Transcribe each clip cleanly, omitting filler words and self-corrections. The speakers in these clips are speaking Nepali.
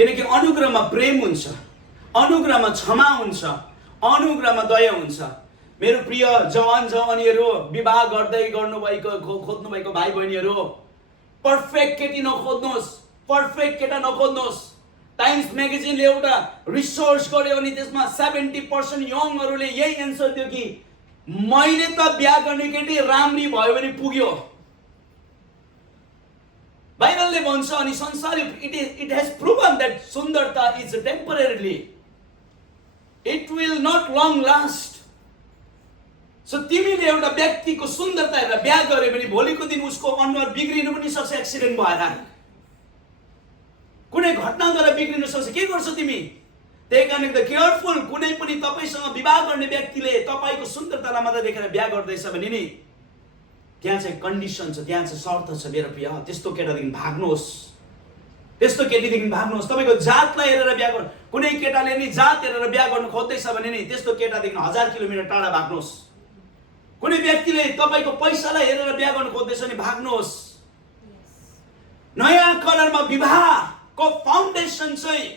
किनकि अनुग्रहमा प्रेम हुन्छ, अनुग्रहमा क्षमा हुन्छ, अनुग्रहमा दया हुन्छ। मेरो प्रिय जवान जवानीहरू, विवाह गर्दै खोज्नु भएको भाइ बहिनीहरू, पर्फेक्ट केटी नखोज्नुहोस्, पर्फेक्ट केटा नखोज्नुहोस्। टाइम्स म्यागजिनले एउटा रिसर्च गर्यो अनि त्यसमा 70% यङहरूले यही एन्सर दियो कि मैले त बिहा गर्ने केटी राम्री भयो भने पुग्यो। बाइबलले भन्छ अनि संसार इट हैज प्रुभन दैट सुन्दरता is temporary, it will not long last. So तिमीले एउटा व्यक्तिको सुन्दरता हेरेर बिहा गर्यो भने भोलिको दिन उसको अनुहार बिग्रिनु पनि सक्छ, एक्सिडेन्ट भएर कुनै घटनाद्वारा बिग्रिन सक्छ। के गर्छ तिमी? त्यही कारण एकदम केयरफुल। कुनै पनि तपाईसँग विवाह गर्ने व्यक्तिले तपाईको सुन्दरतालाई मात्र देखेर बिहा गर्दैछ भने नि त्यहाँ चाहिँ कन्डिसन छ, त्यहाँ चाहिँ शर्त छ। मेरो प्रिय, त्यस्तो केटादेखि भाग्नुहोस्, त्यस्तो केटीदेखि भाग्नुहोस्। तपाईको जातलाई हेरेर बिहा गर्नु, कुनै केटाले नि जात हेरेर बिहा गर्नु खोज्दैछ भने नि त्यस्तो केटादेखि 1000 किलोमिटर टाढा भाग्नुहोस्। कुनै व्यक्तिले तपाईको पैसालाई हेरेर बिहा गर्नु खोज्दैछ भने भाग्नुहोस्। नयाँ कलरमा विवाहको फाउन्डेसन चाहिँ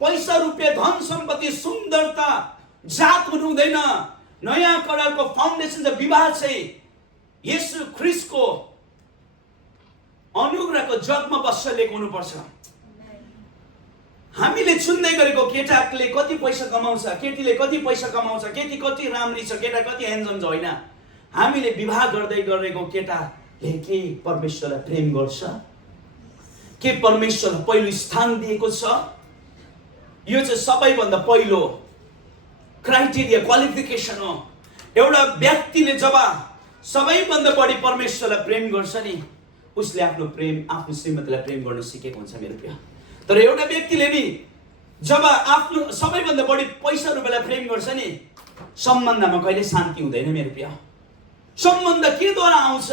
पैसा रुपियाँ धन सम्पत्ति सुन्दरता जात हुनु हुँदैन। नयाँ कलरको फाउन्डेसन चाहिँ विवाह चाहिँ येशू ख्रीष्टको अनुग्रहको जगमा बसेको हुनुपर्छ। हामीले चुन्दै गरेको केटाले कति पैसा कमाउँछ, केटीले कति पैसा कमाउँछ, केटी कति राम्री छ, केटा कति ह्यान्डसम छ होइन। हामीले विवाह गर्दै गरेको केटाले के परमेश्वरलाई प्रेम गर्छ, के परमेश्वरलाई पहिलो स्थान दिएको छ, यो चाहिँ सबैभन्दा पहिलो क्राइटेरिया, क्वालिफिकेसन हो। एउटा व्यक्तिले जब सबैभन्दा बढी परमेश्वरलाई प्रेम गर्छ नि, उसले आफ्नो श्रीमतीलाई प्रेम गर्न सिकेको हुन्छ मेरो प्रिय। तर एउटा व्यक्तिले नि जब आफ्नो सबैभन्दा बढी पैसा रुपियाँलाई प्रेम गर्छ नि, सम्बन्धमा कहिले शान्ति हुँदैन मेरो प्रिय। सम्बन्ध केद्वारा आउँछ?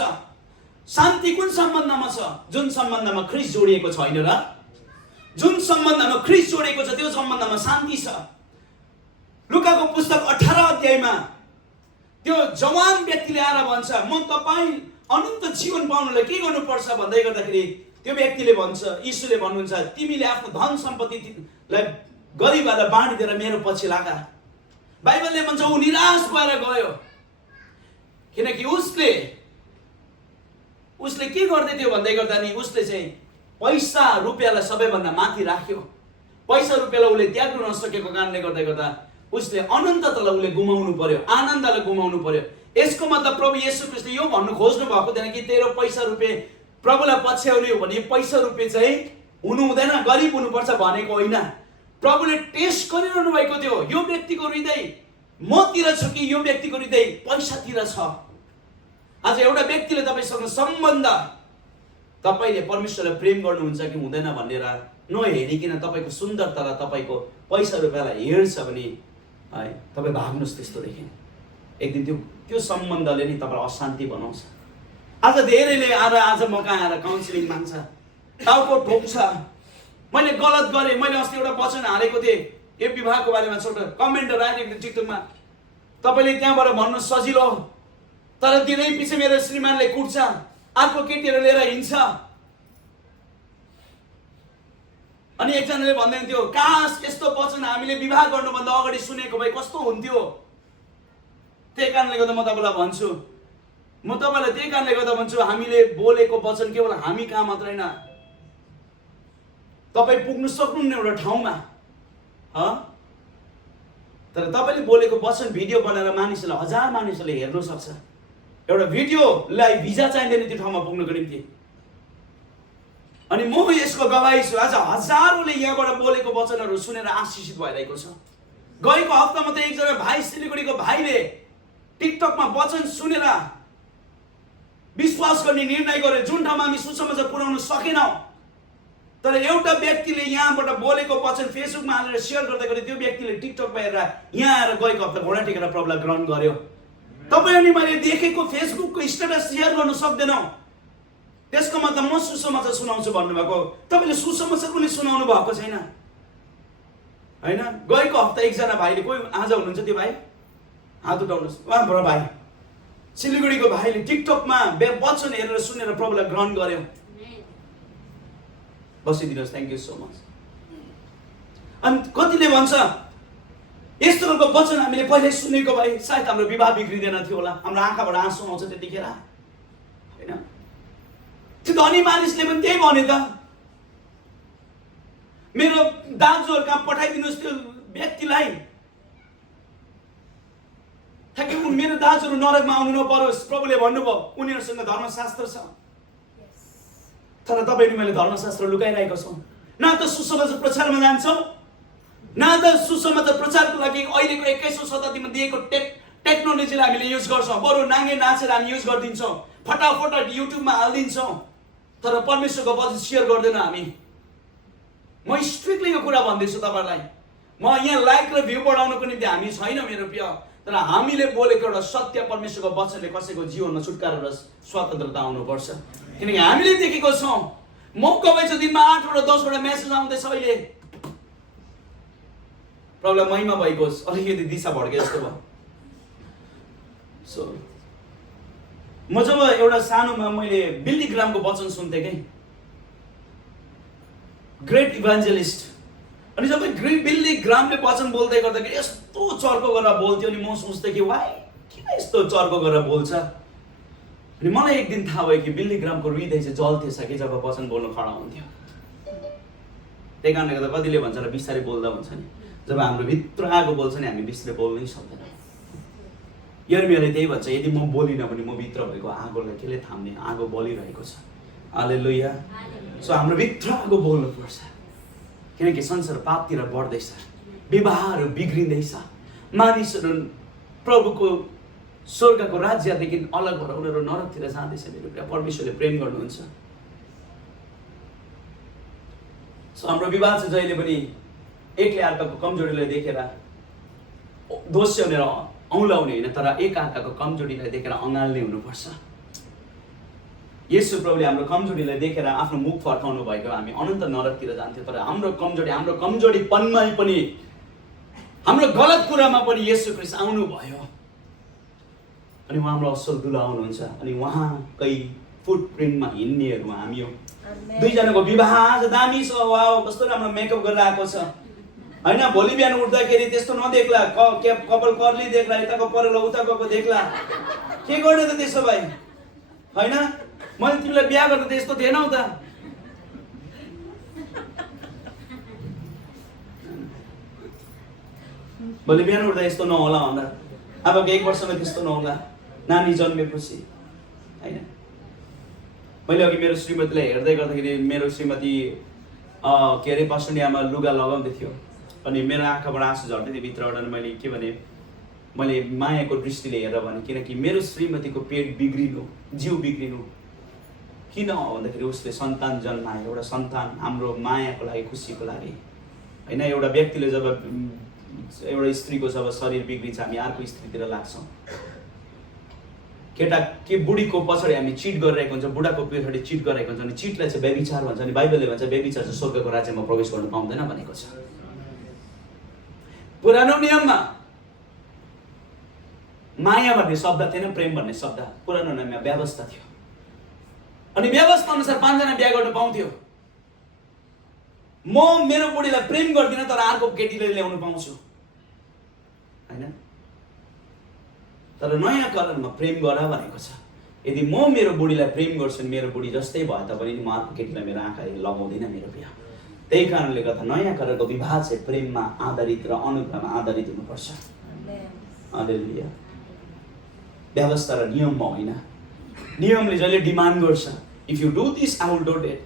शान्ति कुन सम्बन्धमा छ? जुन सम्बन्धमा ख्रीष्ट जोडिएको छ होइन र? जुन सम्बन्धमा ख्रीष्ट जोडिएको छ त्यो सम्बन्धमा शान्ति छ। लुकाको पुस्तक 18 अध्यायमा त्यो जवान व्यक्तिले आएर भन्छ, म तपाईँ अनन्त जीवन पाउनलाई के गर्नुपर्छ भन्दै गर्दाखेरि त्यो व्यक्तिले भन्छ, यीशुले भन्नुहुन्छ, तिमीले आफ्नो धन सम्पत्तिलाई गरिबलाई बाँडिदिएर मेरो पछि लागा। बाइबलले भन्छ ऊ निराश भएर गयो, किनकि उसले के गर्दै थियो भन्दै गर्दा नि उसले चाहिँ पैसा रुपियाँलाई सबैभन्दा माथि राख्यो। पैसा रुपियाँलाई उसले त्याग्नु नसकेको कारणले गर्दा उसले अनन्ततालाई उसले गुमाउनु पर्यो, आनन्दलाई गुमाउनु पर्यो। यसको मतलब प्रभु येशू ख्रीष्टले यो भन्नु खोज्नु भएको थिएन कि तेरो पैसा रुपियाँ प्रभुलाई पछ्याउने हो भने पैसा रुपियाँ चाहिँ हुनु हुँदैन, गरिब हुनुपर्छ भनेको होइन। प्रभुले टेस्ट गरिरहनु भएको थियो यो व्यक्तिको हृदय मतिर छ कि यो व्यक्तिको हृदय पैसातिर छ। आज एउटा व्यक्तिले तपाईसँग सम्बन्ध, तपाईले परमेश्वरलाई प्रेम गर्नुहुन्छ कि हुँदैन भनेर नहेरिकन तपाईको सुन्दरतालाई, तपाईको पैसा रुपियाँलाई हेर्छ भने है तपाईँ भाग्नुहोस् त्यस्तोदेखि। एक दिन त्यो सम्बन्धले नि तपाईँलाई अशान्ति बनाउँछ। आज धेरैले आज मका आएर काउन्सिलिङ माग्छ, टाउको ठोक्छ, मैले गलत गरेँ, मैले अस्ति एउटा वचन हालेको थिएँ यो विवाहको बारेमा, छोटो कमेन्टहरू आइरहेको थियो टिकटकमा। तपाईँले त्यहाँबाट भन्नु सजिलो, तर दिनै पछि मेरो श्रीमानले कुट्छ, अर्को केटीहरू लिएर हिँड्छ। अनि एकजनाले भन्दै थियो, काश यस्तो वचन हामीले विवाह गर्नुभन्दा अगाडि सुनेको भए कस्तो हुन्थ्यो। त्यही कारणले गर्दा म तपाईँलाई भन्छु, हामीले बोलेको वचन केवल हामी कहाँ मात्र होइन, तपाईँ पुग्नु सक्नुहुन्न एउटा ठाउँमा। तर तपाईँले बोलेको वचन भिडियो बनाएर मानिसहरूलाई, 1000 मानिसहरूले हेर्न सक्छ। एउटा भिडियोलाई भिजा चाहिँदैन त्यो ठाउँमा पुग्नको निम्ति। अनि म यसको गवाही छु, आज हजारौंले यहाँबाट बोलेको वचनहरू सुनेर आशीषित भइरहेको छ। गएको हप्तामा त एकजना भाइ, सिलगढीको भाइले टिकटकमा वचन सुनेर विश्वास गर्ने निर्णय गरे, जुन ठाउँमा हामी सुसमाचार पुर्याउन सकेनौं। तर एउटा व्यक्तिले यहाँबाट बोलेको वचन फेसबुकमा हालेर शेयर गर्दै गरे, त्यो व्यक्तिले टिकटकमा हेरेर यहाँ आएर गएको हप्ता घोडा टेकेर प्रभुलाई ग्रहण गर्यो। तपाईँ अनि मैले देखेको फेसबुकको स्टेटस शेयर गर्न सक्दैनौं, त्यसको मतलब म सुसमाचार सुनाउँछु भन्नुभएको, तपाईले सुसमाचार पनि सुनाउनु भएको छैन हैन। गएको हप्ता एकजना भाइले, कोही आज हुनुहुन्छ त्यो भाइ, हात उठाउनुहोस्। उहाँबाट भाइ, सिलगढीको भाइले टिकटकमा वचन हेरेर सुनेर प्रभुलाई ग्रहण गर्यो। बसिदिनुहोस्, थ्याङ्क यू सो मच। अनि कतिले भन्छ यस्तो खालको वचन हामीले पहिल्यै सुनेको भए सायद हाम्रो विवाह बिग्रिँदैन थियो होला, हाम्रो आँखाबाट आँसु आउँछ त्यतिखेर होइन। त्यो धनी मानिसले पनि त्यही भने त, मेरो दाजुहरू कहाँ पठाइदिनुहोस् त्यो व्यक्तिलाई, ताकि मेरो दाजुहरू नरकमा आउनु नपरोस्। प्रभुले भन्नुभयो उनीहरूसँग धर्मशास्त्र छ, तर तपाईँ मैले धर्मशास्त्र लुकाइरहेको छौँ। न त सुसमाचार प्रचारमा जान्छौँ, न त सुसमाचार प्रचारको लागि अहिलेको 21औं शताब्दीमा दिएको टेक्नोलोजीलाई हामीले युज गर्छौँ। बरु नाङ्गे नाचेर हामी युज गरिदिन्छौँ, फटाफट युट्युबमा हालिदिन्छौँ, तर परमेश्वरको वचन सेयर गर्दैन हामी। म स्ट्रिक्टली यो कुरा भन्दैछु तपाईँलाई। म यहाँ लाइक र भ्यू बढाउनको निम्ति हामी छैन मेरो प्रिय, तर हामीले बोलेको एउटा सत्य परमेश्वरको वचनले कसैको जीवनमा छुटकारा र स्वतन्त्रता आउनुपर्छ। किनकि हामीले देखेको छौँ मौका भएछ दिनमा 8 वटा 10 वटा मेसेज आउँदैछ। अहिले प्रब्लम महिमा भएको अलिकति दिशा भड्के जस्तो भयो। सो म जब एउटा सानोमा मैले बिल्ली ग्रामको वचन सुन्थेँ कि, ग्रेट इभान्जेलिस्ट, अनि जब बिल्ली ग्रामले वचन बोल्दै गर्दाखेरि यस्तो चर्को गरेर बोल्थ्यो नि म सोच्थेँ कि वाइ किन यस्तो चर्को गरेर बोल्छ। अनि मलाई एक दिन थाहा भयो कि बिल्ली ग्रामको हृदय चाहिँ जल्थेछ कि जब वचन बोल्नु खडा हुन्थ्यो। त्यही कारणले गर्दा कतिले भन्छ र बिस्तारै बोल्दा हुन्छ नि, जब हाम्रो भित्र आगो बोल्छ नि हामी बिस्तारै बोल्नै सक्दैन। यर्मियाले त्यही भन्छ, यदि म बोलिनँ भने म भित्र भएको आगोलाई केले थाम्ने, आगो बलिरहेको छ। हालेलुया। सो हाम्रो भित्र आगो बोल्नुपर्छ, किनकि संसार पापतिर बढ्दैछ, विवाहहरू बिग्रिँदैछ, मानिसहरू प्रभुको स्वर्गको राज्यदेखि अलग भएर उनीहरू नरकतिर जाँदैछ। मेरो प्रिय, परमेश्वरले प्रेम गर्नुहुन्छ। सो हाम्रो विवाह चाहिँ जहिले पनि एकले अर्काको कमजोरीलाई देखेर दोष्य भनेर औँलाउने होइन, तर एक अर्काको कमजोरीलाई देखेर अँगाल्ने हुनुपर्छ। येशू प्रभुले हाम्रो कमजोरीलाई देखेर आफ्नो मुख फर्काउनु भएको हामी अनन्त नरकतिर जान्थ्यौँ, तर हाम्रो कमजोरीपनमा पनि हाम्रो गलत कुरामा पनि येशू ख्रीष्ट आउनु भयो अनि उहाँ हाम्रो असल दुला हुनुहुन्छ। अनि उहाँकै फुटप्रिन्टमा हिँड्नेहरू हामी हो। दुईजनाको विवाह आज दामी छ, वाओ कस्तो राम्रो मेकअप गरेर आएको छ होइन। भोलि बिहान उठ्दाखेरि त्यस्तो नदेख्ला, कपाल कर्ली देख्ला, यताको परेर उताको देख्ला, के गर्ने त त्यसो भए होइन। मैले तिमीलाई बिहा गर्दा त यस्तो थिएनौ त। भोलि बिहान उठ्दा यस्तो नहोला भन्दा अब 1 वर्षमा त्यस्तो नहोला, नानी जन्मेपछि होइन। मैले अघि मेरो श्रीमतीलाई हेर्दै गर्दाखेरि मेरो श्रीमती के अरे पसुनियामा लुगा लगाउँदै थियो अनि मेरो आँखाबाट आँसु झर्दै थियो भित्रबाट। अनि मैले के भने, मैले मायाको दृष्टिले हेरेर भने, किनकि मेरो श्रीमतीको पेट बिग्रिनु, जिउ बिग्रिनु किन भन्दाखेरि उसले सन्तान जन्मायो। एउटा सन्तान हाम्रो मायाको लागि, खुसीको लागि होइन। एउटा व्यक्तिले जब एउटा स्त्रीको जब शरीर बिग्रिन्छ हामी अर्को स्त्रीतिर लाग्छौँ। केटा के बुढीको पछाडि हामी चिट गरिरहेको हुन्छ, बुढाको पछाडि चिट गरिरहेको हुन्छ, अनि चिटलाई चाहिँ व्यभिचार भन्छ। अनि बाइबलले भन्छ व्यभिचार चाहिँ स्वर्गको राज्यमा प्रवेश गर्न पाउँदैन भनेको छ। पुरानो नियममा माया भन्ने शब्द थिएन, प्रेम भन्ने शब्द पुरानो नियममा व्यवस्था थियो। अनि व्यवस्था अनुसार 5 जना बिहा गर्न पाउँथ्यो। म मेरो बुढीलाई प्रेम गर्दिनँ तर अर्को केटीले ल्याउनु पाउँछु होइन। तर नयाँ कलरमा प्रेम गर भनेको छ। यदि म मेरो बुढीलाई प्रेम गर्छु भने मेरो बुढी जस्तै भए तापनि म अर्को केटीलाई मेरो आँखाले लगाउँदिनँ मेरो बिहा। त्यही कारणले गर्दा नयाँ कलरको विवाह चाहिँ प्रेममा आधारित र अनुग्रहमा आधारित हुनुपर्छ। हालेलुया। व्यवस्था र नियममा होइन। नियमले जहिले डिमान्ड गर्छ, if you do this I will do it.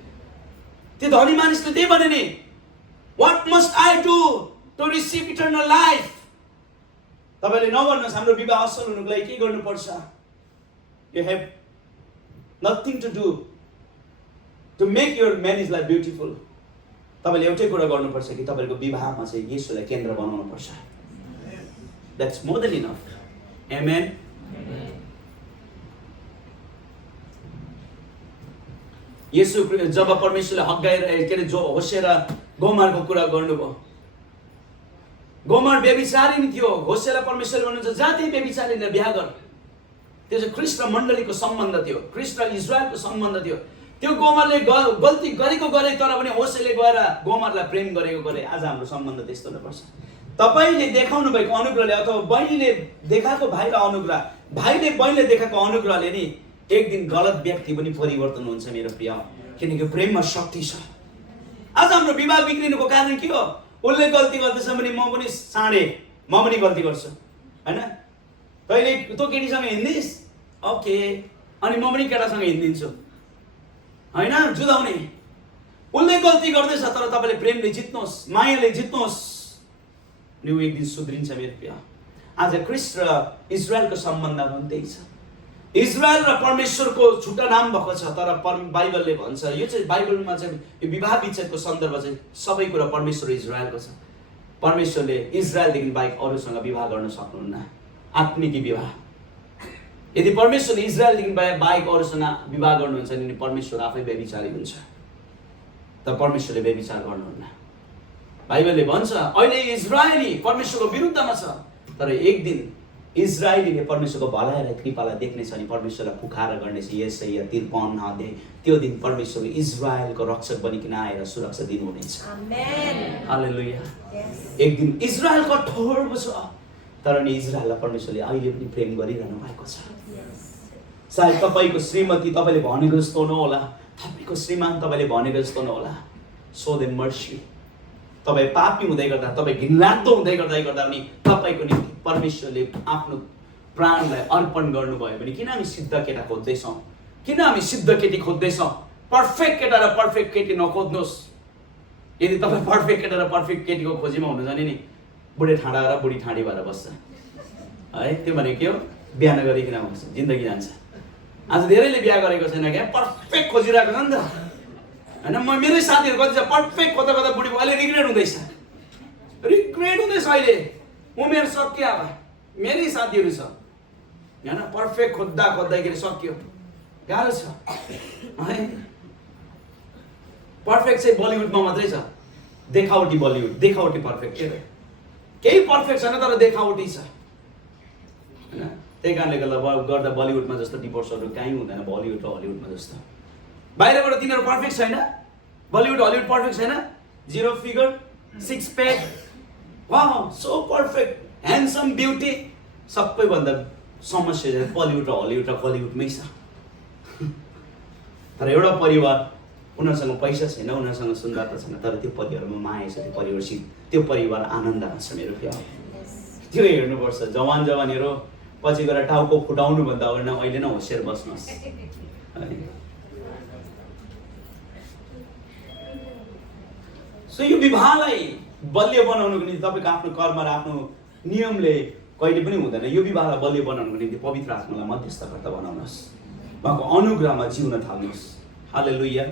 त्यो धनी मानिसले त्यही भने नि, what must I do to receive eternal life. तपाईले नभन्नुहोस् हाम्रो विवाह असल हुनुको लागि के गर्नुपर्छ। You have nothing to do to make your marriage life beautiful. तपाईले एउटै कुरा गर्नुपर्छ कि तपाईको विवाहमा चाहिँ येशूलाई केन्द्र बनाउनु पर्छ। That's more than enough. Amen. येशू जब परमेश्वरले हग्गाएर के अरे जो होसेर गोमरको कुरा गर्नुभयो, गोमर व्यभिचारिणी थियो। होसेलाई परमेश्वरले भन्नुहुन्छ जाति व्यभिचारिणीलाई बिहा गर। त्यो चाहिँ ख्रिस्ट र मण्डलीको सम्बन्ध थियो, ख्रिस्ट र इजरायलको सम्बन्ध थियो। त्यो गोमरले गल्ती गरेको गरे तर पनि होसेले गएर गोमरलाई प्रेम गरेको गरे। आज हाम्रो सम्बन्ध त्यस्तो हुनुपर्छ। तपाईँले देखाउनु भएको अनुग्रहले अथवा बहिनीले देखाएको भाइलाई अनुग्रह, भाइले बहिनीले देखाएको अनुग्रहले नि एक दिन गलत व्यक्ति पनि परिवर्तन हुन्छ मेरो प्रिय, किनकि प्रेममा शक्ति छ। आज हाम्रो विवाह बिग्रिनुको कारण के हो? उसले गल्ती गर्दैछ भने म पनि साँडे, म पनि गल्ती गर्छु हैन। तैँले तँ केटीसँग हिँड्दिस्, ओके, अनि म पनि केटासँग हिँडिदिन्छु हैन, जुदाउने। उसले गल्ती गर्दैछ तर तपाईँले प्रेमले जित्नुहोस्, मायाले जित्नुहोस्, नि एक दिन सुध्रिन्छ मेरो प्रिय। आज क्रिस्ट र इजरायलको सम्बन्ध पनि त्यही छ। इजरायल र परमेश्वरको छुट्टा नाम भएको छ, तर बाइबलले भन्छ, यो चाहिँ बाइबलमा चाहिँ यो विवाह विच्छेदको सन्दर्भ चाहिँ सबै कुरा परमेश्वर र इजरायलको छ। परमेश्वरले इजरायलदेखि बाहेक अरूसँग विवाह गर्न सक्नुहुन्न, आत्मिक विवाह। यदि परमेश्वरले इजरायलदेखि बाहेक अरूसँग विवाह गर्नुहुन्छ भने परमेश्वर आफै व्यभिचारी हुन्छ, तर परमेश्वरले व्यभिचार गर्नुहुन्न। बाइबलले भन्छ अहिले इजरायली परमेश्वरको विरुद्धमा छ, तर एक दिन इजरायलीले परमेश्वरको भलाइ र कृपालाई देख्नेछ अनि परमेश्वरलाई पुकारा गर्नेछ। यशाया 53 अध्याय, त्यो दिन परमेश्वरले इजरायलको रक्षक बनिकन आएर सुरक्षा दिनुहुनेछ। आमेन, हालेलुया। एक दिन इजरायल कठोर छ, तर नि इजरायललाई परमेश्वरले अहिले पनि प्रेम गरिरहनु भएको छ। सायद तपाईँको श्रीमती तपाईँले भनेको जस्तो नहोला, तपाईँको श्रीमान तपाईँले भनेको जस्तो नहोला। So them mercy. तपाईँ पापी हुँदै गर्दा, तपाईँ घिनलाग्दो हुँदै गर्दा पनि तपाईँको निम्ति परमेश्वरले आफ्नो प्राणलाई अर्पण गर्नुभयो भने किन हामी सिद्ध केटा खोज्दैछौँ? किन हामी सिद्ध केटी खोज्दैछौँ? पर्फेक्ट केटा र पर्फेक्ट केटी नखोज्नुहोस्। यदि तपाईँ पर्फेक्ट केटा र पर्फेक्ट केटीको खोजीमा हुनु जाने नि बुढे ठाडा र बुढी ठाडी भएर बस्छ है। त्यो भनेको के हो? बिहा नगरिकन बस्छ, जिन्दगी जान्छ। आज धेरैले बिहा गरेको छैन क्या, पर्फेक्ट खोजिरहेको छ नि त हैन। म मेरै साथीहरू कति छ पर्फेक्ट कता कता बुढी अहिले रिग्रेट हुँदैछ, अहिले उमेर सक्यो। अब मेरै साथीहरू छ हैन, पर्फेक्ट खोज्दाखेरि सक्यो, गाह्रो छ है। पर्फेक्ट चाहिँ बलिउडमा मात्रै छ, देखावटी बलिउड, देखावटी पर्फेक्ट के केही पर्फेक्ट छैन तर देखावटी छ हैन। त्यही कारणले गर्दा बलिउडमा जस्तो डिभोर्सहरू कहीँ हुँदैन, बलिउड र हलिउडमा जस्तो। बाहिरबाट तिनीहरू पर्फेक्ट छैन, बलिउड हलिउड पर्फेक्ट छैन, जिरो फिगर, सिक्स प्याक, वाह सो पर्फेक्ट, ह्यान्डसम, ब्युटी। सबैभन्दा समस्या चाहिँ बलिउड र हलिउड र बलिउडमै छ। तर एउटा परिवार, उनीहरूसँग पैसा छैन, उनीहरूसँग सुन्दरता छैन, तर त्यो परिवारमा माया छ, त्यो परिवार आनन्दमा छ मेरो प्यार। त्यो हेर्नुपर्छ। जवानहरू पछि गएर टाउको फुटाउनुभन्दा अहिले नै होसियार बस्नुहोस्। सो यो विवाहलाई बलियो बनाउनुको निम्ति तपाईँको आफ्नो कर्म र आफ्नो नियमले कहिले पनि हुँदैन। यो विवाहलाई बलियो बनाउनुको निम्ति पवित्र आत्मालाई मध्यस्थकर्ता बनाउनुहोस्, उहाँको अनुग्रहमा जिउन थाल्नुहोस्। हालेलुया।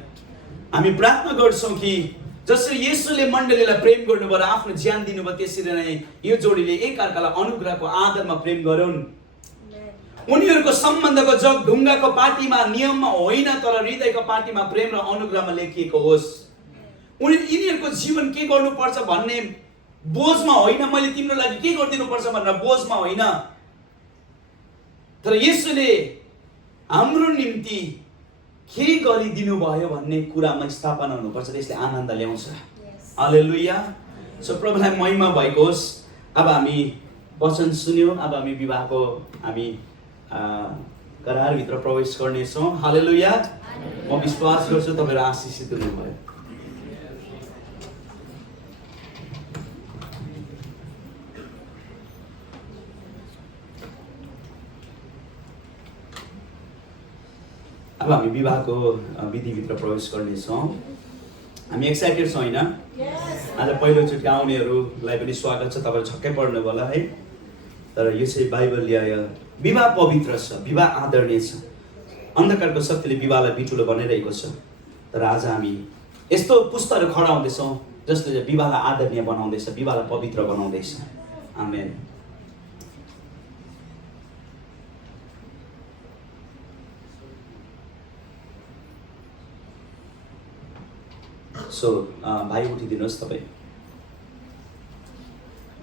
हामी प्रार्थना गर्छौँ कि जसरी येशूले मण्डलीलाई प्रेम गर्नुभयो र आफ्नो ज्यान दिनुभयो, त्यसरी नै यो जोडीले एकअर्कालाई अनुग्रहको आधारमा प्रेम गरून्। उनीहरूको सम्बन्धको जग ढुङ्गाको पाटीमा, नियममा होइन, तर हृदयको पाटीमा प्रेम र अनुग्रहमा लेखिएको होस्। यिनीहरूको जीवन के गर्नुपर्छ भन्ने बोझमा होइन, मैले तिम्रो लागि के गरिदिनुपर्छ भनेर बोझमा होइन, तर येशूले हाम्रो निम्ति के गरिदिनु भयो भन्ने कुरामा स्थापना हुनुपर्छ, त्यसले आनन्द ल्याउँछ। हालेलुया। सो प्रभुलाई महिमा भएको होस्। अब हामी वचन सुन्यौँ, अब हामी विवाहको हामी करारभित्र प्रवेश गर्नेछौँ। हालेलुया। म विश्वास गर्छु तपाईँहरू आशिषित हुनुभयो। अब हामी विवाहको विधिभित्र प्रवेश गर्नेछौँ। हामी एक्साइटेड छौँ होइन? आज पहिलोचोटि आउनेहरूलाई पनि स्वागत छ। तपाईँहरू छक्कै पर्नु होला है, तर यो चाहिँ बाइबलीय विवाह पवित्र छ, विवाह आदरणीय छ। अन्धकारको शक्तिले विवाहलाई बिटुलो बनाइरहेको छ, तर आज हामी यस्तो पुस्ताहरू खडा हुँदैछौँ जसले चाहिँ विवाहलाई आदरणीय बनाउँदैछ, विवाहलाई पवित्र बनाउँदैछ। आमेन। सो भाइ उठिदिनुहोस् तपाईँ।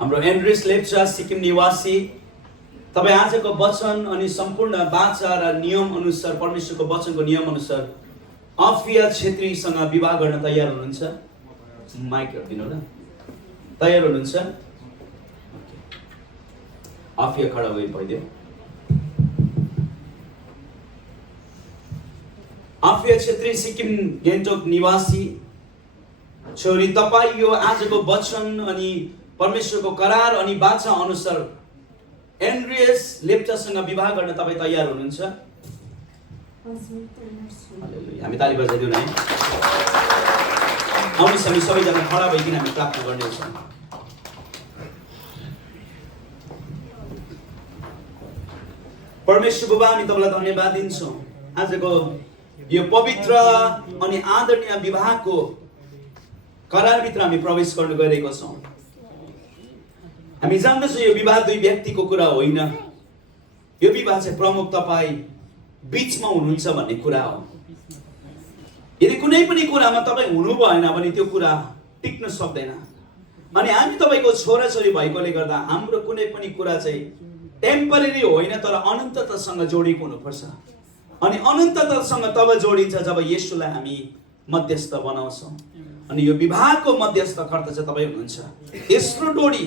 हाम्रो एन्ड्रेस लेप्चा, सिक्किम निवासी, तपाईँ आजको वचन अनि सम्पूर्ण वाचा र नियम अनुसार, परमेश्वरको वचनको नियम अनुसार आफिया छेत्रीसँग विवाह गर्न तयार हुनुहुन्छ? माइक दिनु ल। तयार हुनुहुन्छ? आफिया खडा भइदियो। आफिया छेत्री सिक्किम गेन्टोक निवासी छोरी, तपाईँ यो आजको वचन अनि परमेश्वरको करार अनि बाचा अनुसार एन्ड्रियस लेप्चासँग विवाह गर्न तपाईँ तयार हुनुहुन्छ? हामी ताली बजाइदिउँ न है। आउनुहोस् हामी सबैजना खडा भइकन हामी प्रार्थना गर्नेछौँ। परमेश्वर बाबा, हामी तपाईँलाई धन्यवाद दिन्छौँ आजको यो पवित्र अनि आदरणीय विवाहको करारभित्र हामी प्रवेश गर्न गइरहेको छौँ। हामी जान्दछौँ यो विवाह दुई व्यक्तिको कुरा होइन, यो विवाह चाहिँ प्रमुख तपाईँ बीचमा हुनुहुन्छ भन्ने कुरा हो। यदि कुनै पनि कुरामा तपाईँ हुनु भएन भने त्यो कुरा टिक्न सक्दैन। अनि हामी तपाईँको छोराछोरी भएकोले गर्दा हाम्रो कुनै पनि कुरा चाहिँ टेम्परेरी होइन, तर अनन्ततासँग जोडिएको हुनुपर्छ। अनि अनन्ततासँग तब जोडिन्छ जब येशूलाई हामी मध्यस्थ बनाउँछौँ। अनि यो विवाहको मध्यस्थकर्ता चाहिँ तपाईँ हुनुहुन्छ, तेस्रो डोरी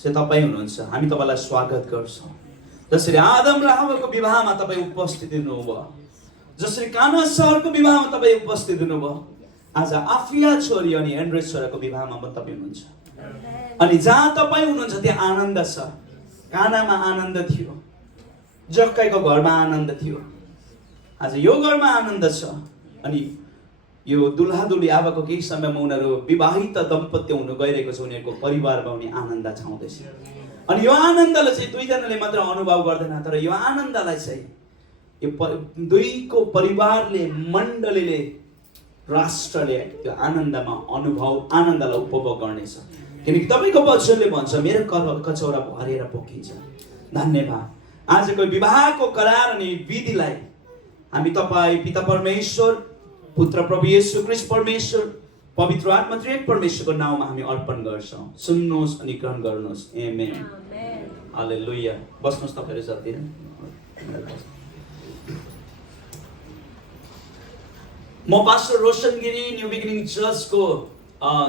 चाहिँ तपाईँ हुनुहुन्छ। हामी तपाईँलाई स्वागत गर्छौँ। जसरी आदम र हव्वाको विवाहमा तपाईँ उपस्थित हुनुभयो, जसरी काना सहरको विवाहमा तपाईँ उपस्थित हुनुभयो, आज आफिया छोरी अनि एन्ड्रेस छोराको विवाहमा तपाईँ हुनुहुन्छ। अनि जहाँ तपाईँ हुनुहुन्छ त्यहाँ आनन्द छ। कानामा आनन्द थियो, जक्काईको घरमा आनन्द थियो, आज यो घरमा आनन्द छ। अनि यो दुल्हा दुल्ही आबाको केही समयमा उनीहरू विवाहित दम्पत्य हुन गइरहेको छ, उनीहरूको परिवारमा उनी आनन्द छाउँदैछ। अनि यो आनन्दलाई चाहिँ दुईजनाले मात्र अनुभव गर्दैन, तर यो आनन्दलाई चाहिँ यो दुईको परिवारले, मण्डलीले, राष्ट्रले त्यो आनन्दलाई उपभोग गर्नेछ। किनकि तपाईँको वचनले भन्छ मेरो कचौरा भरेर पोखिन्छ। धन्यवाद। आजको विवाहको करार अनि विधिलाई हामी तपाईँ पिता परमेश्वर, पुत्र प्रभु येशू ख्रीष्ट परमेश्वर, पवित्र आत्मा त्रिएक परमेश्वरको नाउँमा हामी अर्पण गर्छौँ। सुन्नुहोस् अनि ग्रहण गर्नुहोस्। आमेन। हालेलुया। बस्नुहोस् तपाईँहरू जति। म pastor Roshan Giri new beginning चर्चको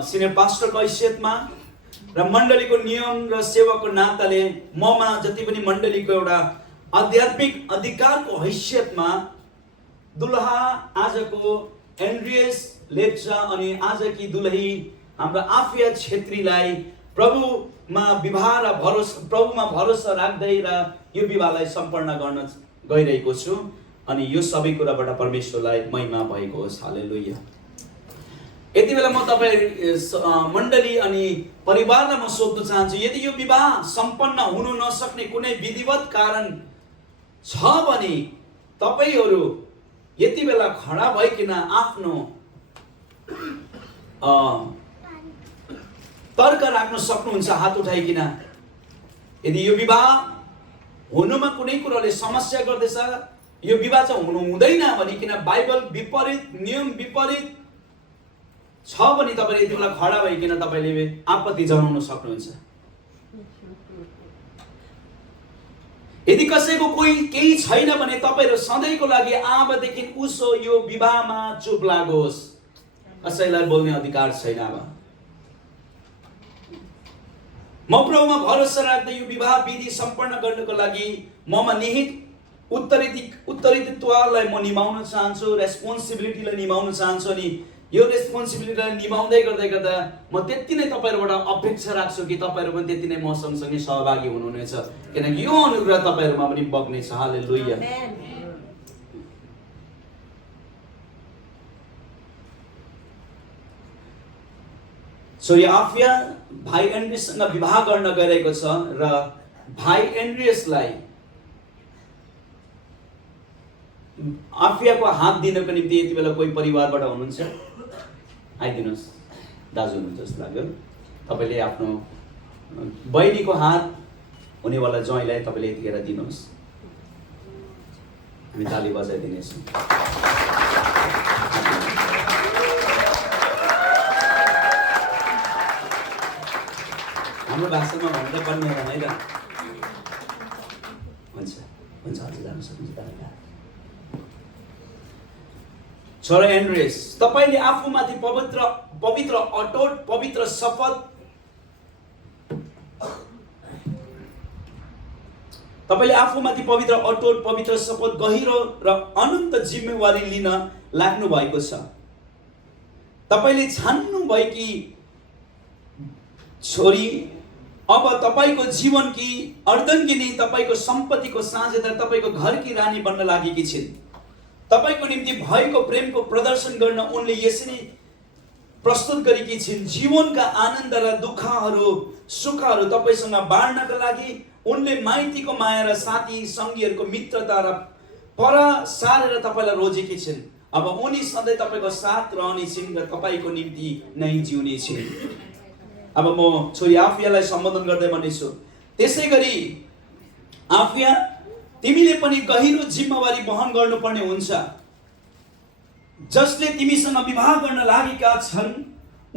सिनियर पास्टरको हैसियतमा र मण्डलीको नियम र सेवाको नाताले ममा जति पनि मण्डलीको एउटा आध्यात्मिक अधिकारको हैसियतमा दुल्हा आजको एन्ड्रियस लेप्चा अनि आजकी दुलही हाम्रो आफिया छेत्रीलाई प्रभुमा भरोसा राख्दै र यो विवाहलाई सम्पन्न गर्न गइरहेको छु। अनि यो सबै कुराबाट परमेश्वरलाई महिमा भएको होस्। हालेलुया। यति बेला म तपाईँ मण्डली अनि परिवारलाई म सोध्न चाहन्छु, यदि यो विवाह सम्पन्न हुनु नसक्ने कुनै विधिवत कारण छ भने तपाईँहरू यति बेला खडा भइकन आफ्नो तर्क राख्न सक्नुहुन्छ हात उठाइकन। यदि यो विवाह हुनुमा कुनै कुराले समस्या गर्दैछ, यो विवाह चाहिँ हुनु हुँदैन भनिकन बाइबल विपरीत, नियम विपरीत छ भने तपाईँले यति बेला खडा भइकन तपाईँले आपत्ति जनाउन सक्नुहुन्छ। यदि कसैको केही छैन भने तपाईँहरू सधैँको लागि आबदेखि उसो यो विवाहमा चुप लागोस्। कसैलाई बोल्ने अधिकार छैन। अब म प्रभुमा भरोसा राख्दै यो विवाह विधि सम्पन्न गर्नको लागि ममा निहित उत्तरदायित्वलाई म निभाउन चाहन्छु, रेस्पोन्सिबिलिटीलाई निभाउन चाहन्छु। अनि यो रेस्पोन्सिबिलिटीलाई निभाउँदै गर्दा म त्यति नै तपाईँहरूबाट अपेक्षा राख्छु कि तपाईँहरू पनि त्यति नै म सँगसँगै सहभागी हुनुहुनेछ, किनकि यो अनुग्रह तपाईँहरूमा पनि बग्नेछ। हालेलुया। सो यो आफिया भाइ एन्ड्रियससँग विवाह गर्न गइरहेको छ र भाइ एन्ड्रियसलाई आफियाको हात दिनको निम्ति यति बेला कोही परिवारबाट हुनुहुन्छ? आइदिनुहोस्। दाजु हुनुहुन्छ जस्तो लाग्यो। तपाईँले आफ्नो बहिनीको हात हुनेवाला ज्वाइँलाई तपाईँले यतिखेर दिनुहोस्। हामी ताली बजाइदिनेछौँ। हाम्रो भाषामा भनेर कन्या है त। हुन्छ हुन्छ, हजुर जानु सक्नुहुन्छ। छोरा एन्ड्रेस, तपाईले आफूमाथि पवित्र अटोट पवित्र शपथ तपाईले आफूमाथि पवित्र अटोट पवित्र शपथ गहिरो र अनन्त जिम्मेवारी लिन लाग्नु भएको छ। तपाईले छान्नु भएकी छोरी अब तपाईको जीवनकी अर्धङ्गिनी, तपाईको सम्पत्तिको साझेदार, तपाईको घरकी रानी बन्न लागेकी छिन्। तपाईको निम्ति भएको प्रेमको प्रदर्शन गर्न उनले यसरी प्रस्तुत गरेकी छिन्। जीवनका आनन्द र दुःखहरू सुखहरू तपाईसँग बाँड्नका लागि उनले माइतीको माया र साथी सङ्गीहरूको मित्रता र पर सारेर तपाईलाई रोजेकी छिन्। अब उनी सधैँ तपाईको साथ रहने छिन् र तपाईको निम्ति नै जिउने छिन्। अब म छोरी आफियालाई सम्बोधन गर्दै भन्नेछु, त्यसै गरी आफिया, तिमीले पनि गहिरो जिम्मेवारी वहन गर्नुपर्ने हुन्छ। जसले तिमीसँग विवाह गर्न लागेका छन्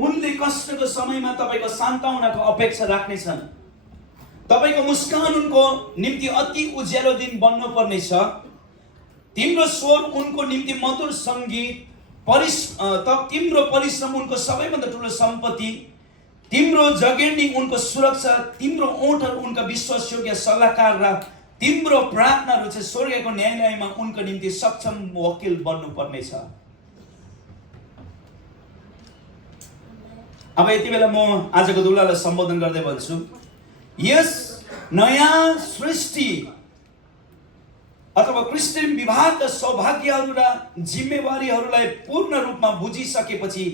उनले कष्टको समयमा तपाईको सान्त्वनाको अपेक्षा राख्नेछन्। तपाईको मुस्कान उनको निम्ति अति उज्यालो दिन बन्नुपर्नेछ। तिम्रो स्वर उनको निम्ति मधुर सङ्गीत, तिम्रो परिश्रम उनको सबैभन्दा ठुलो सम्पत्ति, तिम्रो जगेर्नी उनको सुरक्षा, तिम्रो ओठहरू उनका विश्वासयोग्य सल्लाहकार र तिम्रो प्रार्थनाहरू चाहिँ स्वर्गको न्यायालयमा उनको निम्ति सक्षम वकिल बन्नुपर्नेछ। अब यति बेला म आजको दुलालाई सम्बोधन गर्दै भन्छु, यस नयाँ सृष्टि अथवा क्रिस्चियन विवाहका सौभाग्यहरू र जिम्मेवारीहरूलाई पूर्ण रूपमा बुझिसकेपछि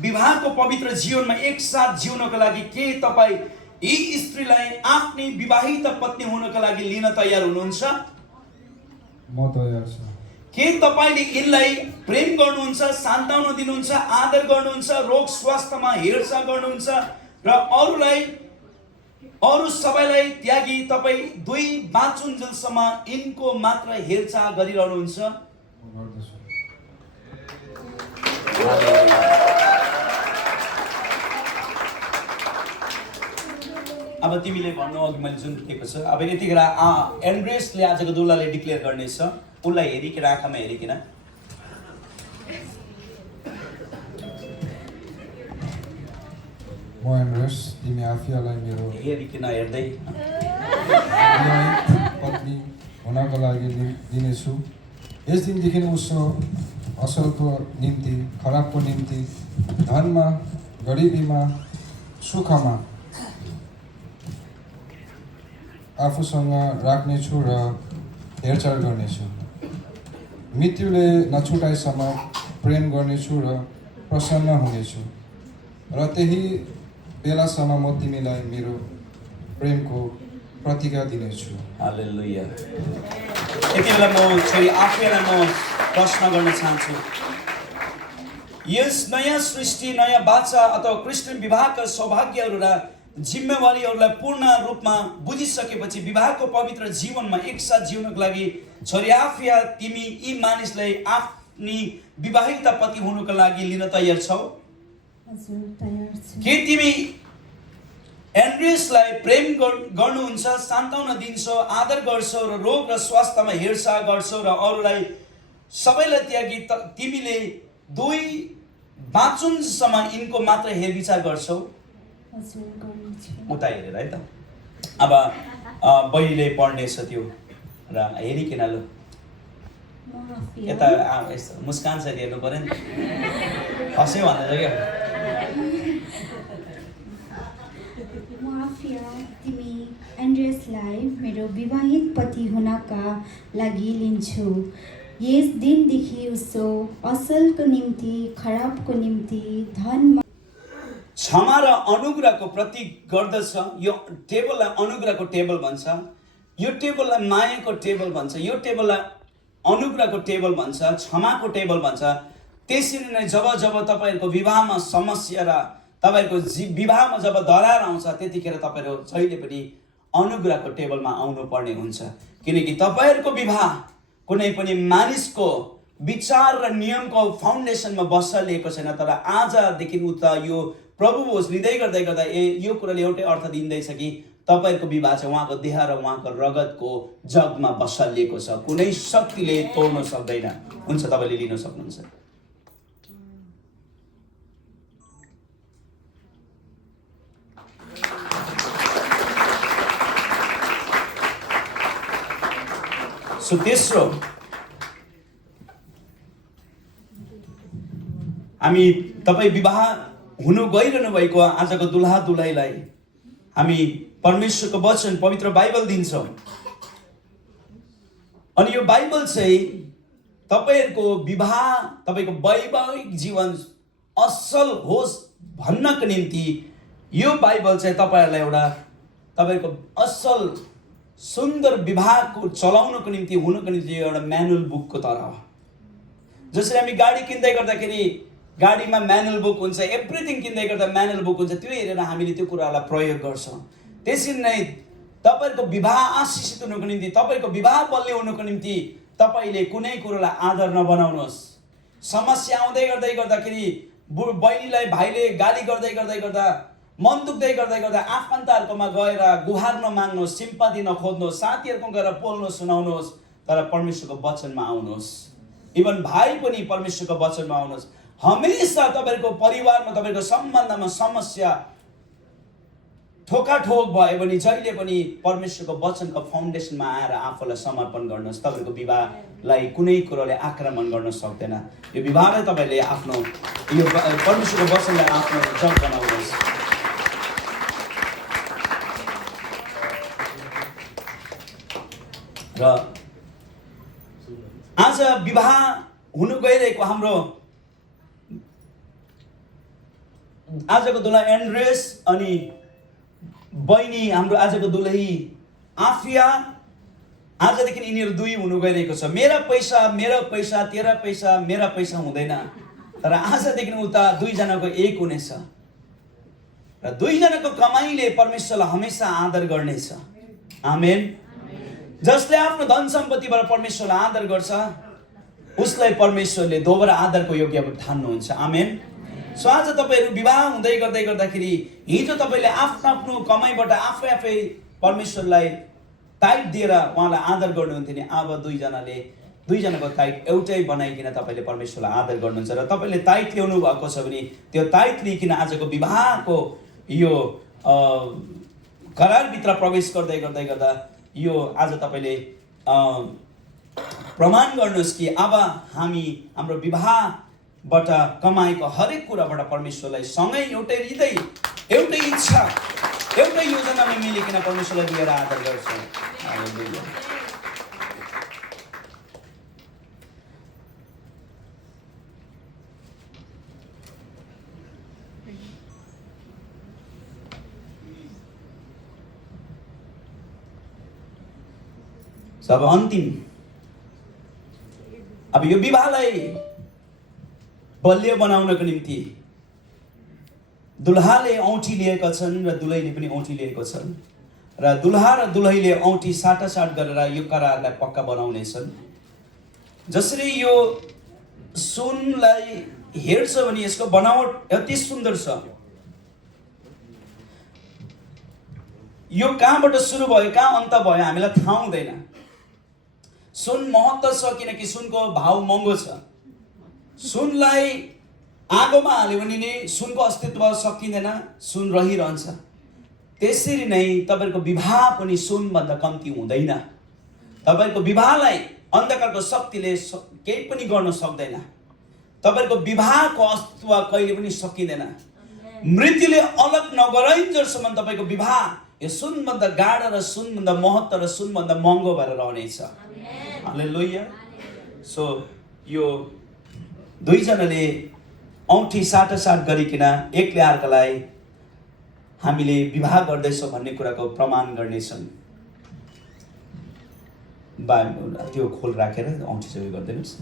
विवाहको पवित्र जीवनमा एकसाथ जिउनको लागि के तपाईँ यी स्त्रीलाई आफ्नै विवाहित पत्नी हुनका लागि लिन तयार हुनुहुन्छ? म तयार छु। के तपाईले यिनलाई प्रेम गर्नुहुन्छ, सान्त्वना दिनुहुन्छ, आदर गर्नुहुन्छ, रोग स्वास्थ्यमा हेरचाह गर्नुहुन्छ र अरू सबैलाई त्यागी तपाईँ दुई बाँचुन्जेलसम्म यिनको मात्र हेरचाह गरिरहनुहुन्छ? अब तिमीले भन्नु अघि मैले जुन दिएको छ, अब यतिखेर एन्ड्रेसले आजको दुलाले डिक्लेयर गर्नेछ, उसलाई हेरिकन आँखामा हेरिकन, म एन्ड्रेस तिमी आफियालाई मेरो हेरिकन हेर्दै पत्नी हुनको लागि दिनेछु। यस दिनदेखि उसो असलको निम्ति, खराबको निम्ति, धनमा, गरिबीमा, सुखमा आफूसँग राख्नेछु र हेरचाह गर्नेछु। मृत्युले नछुटाएसम्म प्रेम गर्नेछु र प्रसन्न हुनेछु र त्यही बेलासम्म म तिमीलाई मेरो प्रेमको प्रतिज्ञा दिनेछु। हालेलुया। यति बेला म छोरी आफैलाई म प्रश्न गर्न चाहन्छु, यस नयाँ सृष्टि, नयाँ बाचा अथवा क्रिस्चियन विवाहका सौभाग्यहरू र जिम्मेवारीहरूलाई पूर्ण रूपमा बुझिसकेपछि विवाहको पवित्र जीवनमा एकसाथ जिउनको लागि छोरी आफिया, तिमी यी मानिसलाई आफ्नी विवाहित पति हुनुको लागि लिन तयार छौ? हजुर, तयार छु। के तिमी एन्ड्रेसलाई प्रेम गर्नुहुन्छ, सान्त्वना दिन्छौ, आदर गर्छौ र रोग र स्वास्थ्यमा हेरचाह गर्छौ र अरूलाई सबैलाई त्यागी तिमीले दुई बाँचुन्जेलसम्म यिनको मात्र हेरविचार गर्छौ? हजुर, गर्नेछु। उता हेरेर है त। अब बहिनीले पढ्नेछ त्यो र हेरिकन लो यता मुस्कान छ हेर्नु पर्यो नि, हस्यो भन्दैछ क्या। म आफिया, तिमी एन्ड्रेसलाई मेरो विवाहित पति हुनका लागि लिन्छु। यस दिनदेखि उसो असलको निम्ति, खराबको निम्ति, धनमा क्षमा र अनुग्रहको प्रतीक गर्दछ। यो टेबललाई अनुग्रहको टेबल भन्छ, यो टेबललाई मायाको टेबल भन्छ, यो टेबललाई अनुग्रहको टेबल भन्छ, क्षमाको टेबल भन्छ। त्यसरी नै जब जब तपाईँहरूको विवाहमा समस्या र तपाईँहरूको विवाहमा जब दरार आउँछ त्यतिखेर तपाईँहरू जहिले पनि अनुग्रहको टेबलमा आउनुपर्ने हुन्छ। किनकि तपाईँहरूको विवाह कुनै पनि मानिसको विचार र नियमको फाउन्डेसनमा बसालिएको छैन, तर आजदेखि उता यो प्रभु होस् लिँदै गर्दै गर्दा यो कुराले एउटै अर्थ दिँदैछ कि तपाईँहरूको विवाह चाहिँ उहाँको देह र उहाँको रगतको जगमा बसालिएको छ, कुनै शक्तिले तोड्न सक्दैन। हुन्छ, तपाईँले लिन सक्नुहुन्छ। सो तेस्रो, हामी तपाईँ विवाह हुनु गइरहनु भएको आजको दुल्हा दुल्हैलाई हामी परमेश्वरको वचन पवित्र बाइबल दिन्छौँ। अनि यो बाइबल चाहिँ तपाईँहरूको विवाह, तपाईँको वैवाहिक जीवन असल होस् भन्नको निम्ति यो बाइबल चाहिँ तपाईँहरूलाई एउटा तपाईँको असल सुन्दर विवाहको चलाउनको निम्ति हुनुको निम्ति एउटा म्यानुअल बुकको तरह हो। जसरी हामी गाडी किन्दै गर्दाखेरि गाडीमा म्यानुअल बुक हुन्छ, एभ्रिथिङ किन्दै गर्दा म्यानुअल बुक हुन्छ, त्यो हेरेर हामीले त्यो कुरालाई प्रयोग गर्छौँ। त्यसरी नै तपाईँहरूको विवाह आशिषित हुनुको निम्ति, तपाईँको विवाह बलियो हुनुको निम्ति तपाईँले कुनै कुरोलाई आदर नबनाउनुहोस्। समस्या आउँदै गर्दाखेरि बहिनीलाई भाइले गाली गर्दै गर्दा मन दुख्दै गर्दा आफन्तहरूकोमा गएर गुहार नमाग्नुहोस्, सिम्पथी नखोज्नुहोस्, साथीहरूको गएर बोल्नु सुनाउनुहोस्, तर परमेश्वरको वचनमा आउनुहोस्। इभन भाइ पनि परमेश्वरको वचनमा आउनुहोस्। हमेशा तपाईँहरूको परिवारमा, तपाईँहरूको सम्बन्धमा समस्या ठोकाठोक भयो भने जहिले पनि परमेश्वरको वचनको फाउन्डेसनमा आएर आफूलाई समर्पण गर्नुहोस्। तपाईँको विवाहलाई कुनै कुरोले आक्रमण गर्न सक्दैन। यो विवाहलाई तपाईँले आफ्नो यो परमेश्वरको वचनलाई आफ्नो जग बनाउनुहोस्। र आज विवाह हुनु गइरहेको हाम्रो आजको दुल्हा एन्ड्रेस अनि बहिनी हाम्रो आजको दुलही आफिया, आजदेखि यिनीहरू दुई हुनु गइरहेको छ। मेरा पैसा तेरा पैसा मेरा पैसा हुँदैन, तर आजदेखि उता दुईजनाको एक हुनेछ र दुईजनाको कमाइले परमेश्वरलाई हमेसा आदर गर्नेछ। आमेन। जसले आफ्नो धन सम्पत्तिबाट परमेश्वरलाई आदर गर्छ उसलाई परमेश्वरले दोबारा आदरको योग्य ठान्नुहुन्छ। आमेन। सो आज तपाईँहरू विवाह हुँदै गर्दाखेरि हिजो तपाईँले आफ्नो कमाइबाट आफै परमेश्वरलाई टाइट दिएर उहाँलाई आदर गर्नुहुन्थ्यो नि, अब दुईजनाको टाइट एउटै बनाइकन तपाईँले परमेश्वरलाई आदर गर्नुहुन्छ। र तपाईँले टाइट ल्याउनु भएको छ भने त्यो टाइट लिइकन आजको विवाहको यो करारभित्र प्रवेश गर्दा यो आज तपाईँले प्रमाण गर्नुहोस् कि अब हामी हाम्रो विवाहबाट कमाएको हरेक कुराबाट परमेश्वरलाई सँगै एउटै हृदय, एउटै इच्छा, एउटै योजनामा मिलिकन परमेश्वरलाई दिएर आदर गर्छौँ। हालेलुया। अब अन्तिम, अब यो विवाहलाई बलियो बनाउनको निम्ति दुल्हाले औँठी लिएका छन् र दुलहीले पनि औँठी लिएको छन् र दुल्हा र दुलहीले औँठी साटासाट गरेर यो करारलाई पक्का बनाउनेछन्। जसरी यो सुनलाई हेर्छ भने यसको बनावट अति सुन्दर छ। यो कहाँबाट सुरु भयो कहाँ अन्त भयो हामीलाई थाहा हुँदैन। सुन महत्त्व छ किनकि सुनको भाउ महँगो छ। सुनलाई आगोमा हाल्यो भने नि सुनको अस्तित्व सकिँदैन, सुन रहिरहन्छ। त्यसरी नै तपाईँको विवाह पनि सुनभन्दा कम्ती हुँदैन। तपाईँको विवाहलाई अन्धकारको शक्तिले केही पनि गर्न सक्दैन। तपाईँको विवाहको अस्तित्व कहिले पनि सकिँदैन। मृत्युले अलग नगराइन्जेलसम्म तपाईँको विवाह यो सुनभन्दा गाढा र सुनभन्दा महत्त्व र सुनभन्दा महँगो भएर रहनेछ। हालेलुया। सो यो दुईजनाले औँठी साटासाट गरिकन एकले अर्कालाई हामीले विवाह गर्दैछौँ भन्ने कुराको प्रमाण गर्नेछन्। त्यो खोल राखेर औँठी चाहिँ गरिदिनुहोस्।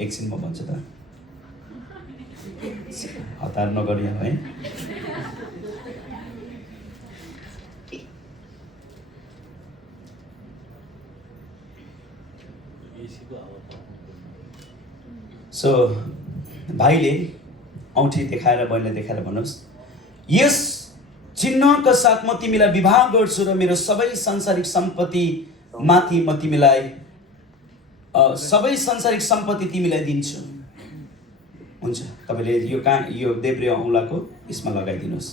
एकछिन म भन्छु त, हतार नगरियो है। सो भाइले औँठी देखाएर बहिनीलाई देखाएर भन्नुहोस्, यस चिन्हका साथ म तिमीलाई विवाह गर्छु र मेरो सबै सांसारिक सम्पत्ति माथि म तिमीलाई सबै सांसारिक सम्पत्ति तिमीलाई दिन्छु। हुन्छ, तपाईँले यो यो देब्रे औँलाको यसमा लगाइदिनुहोस्।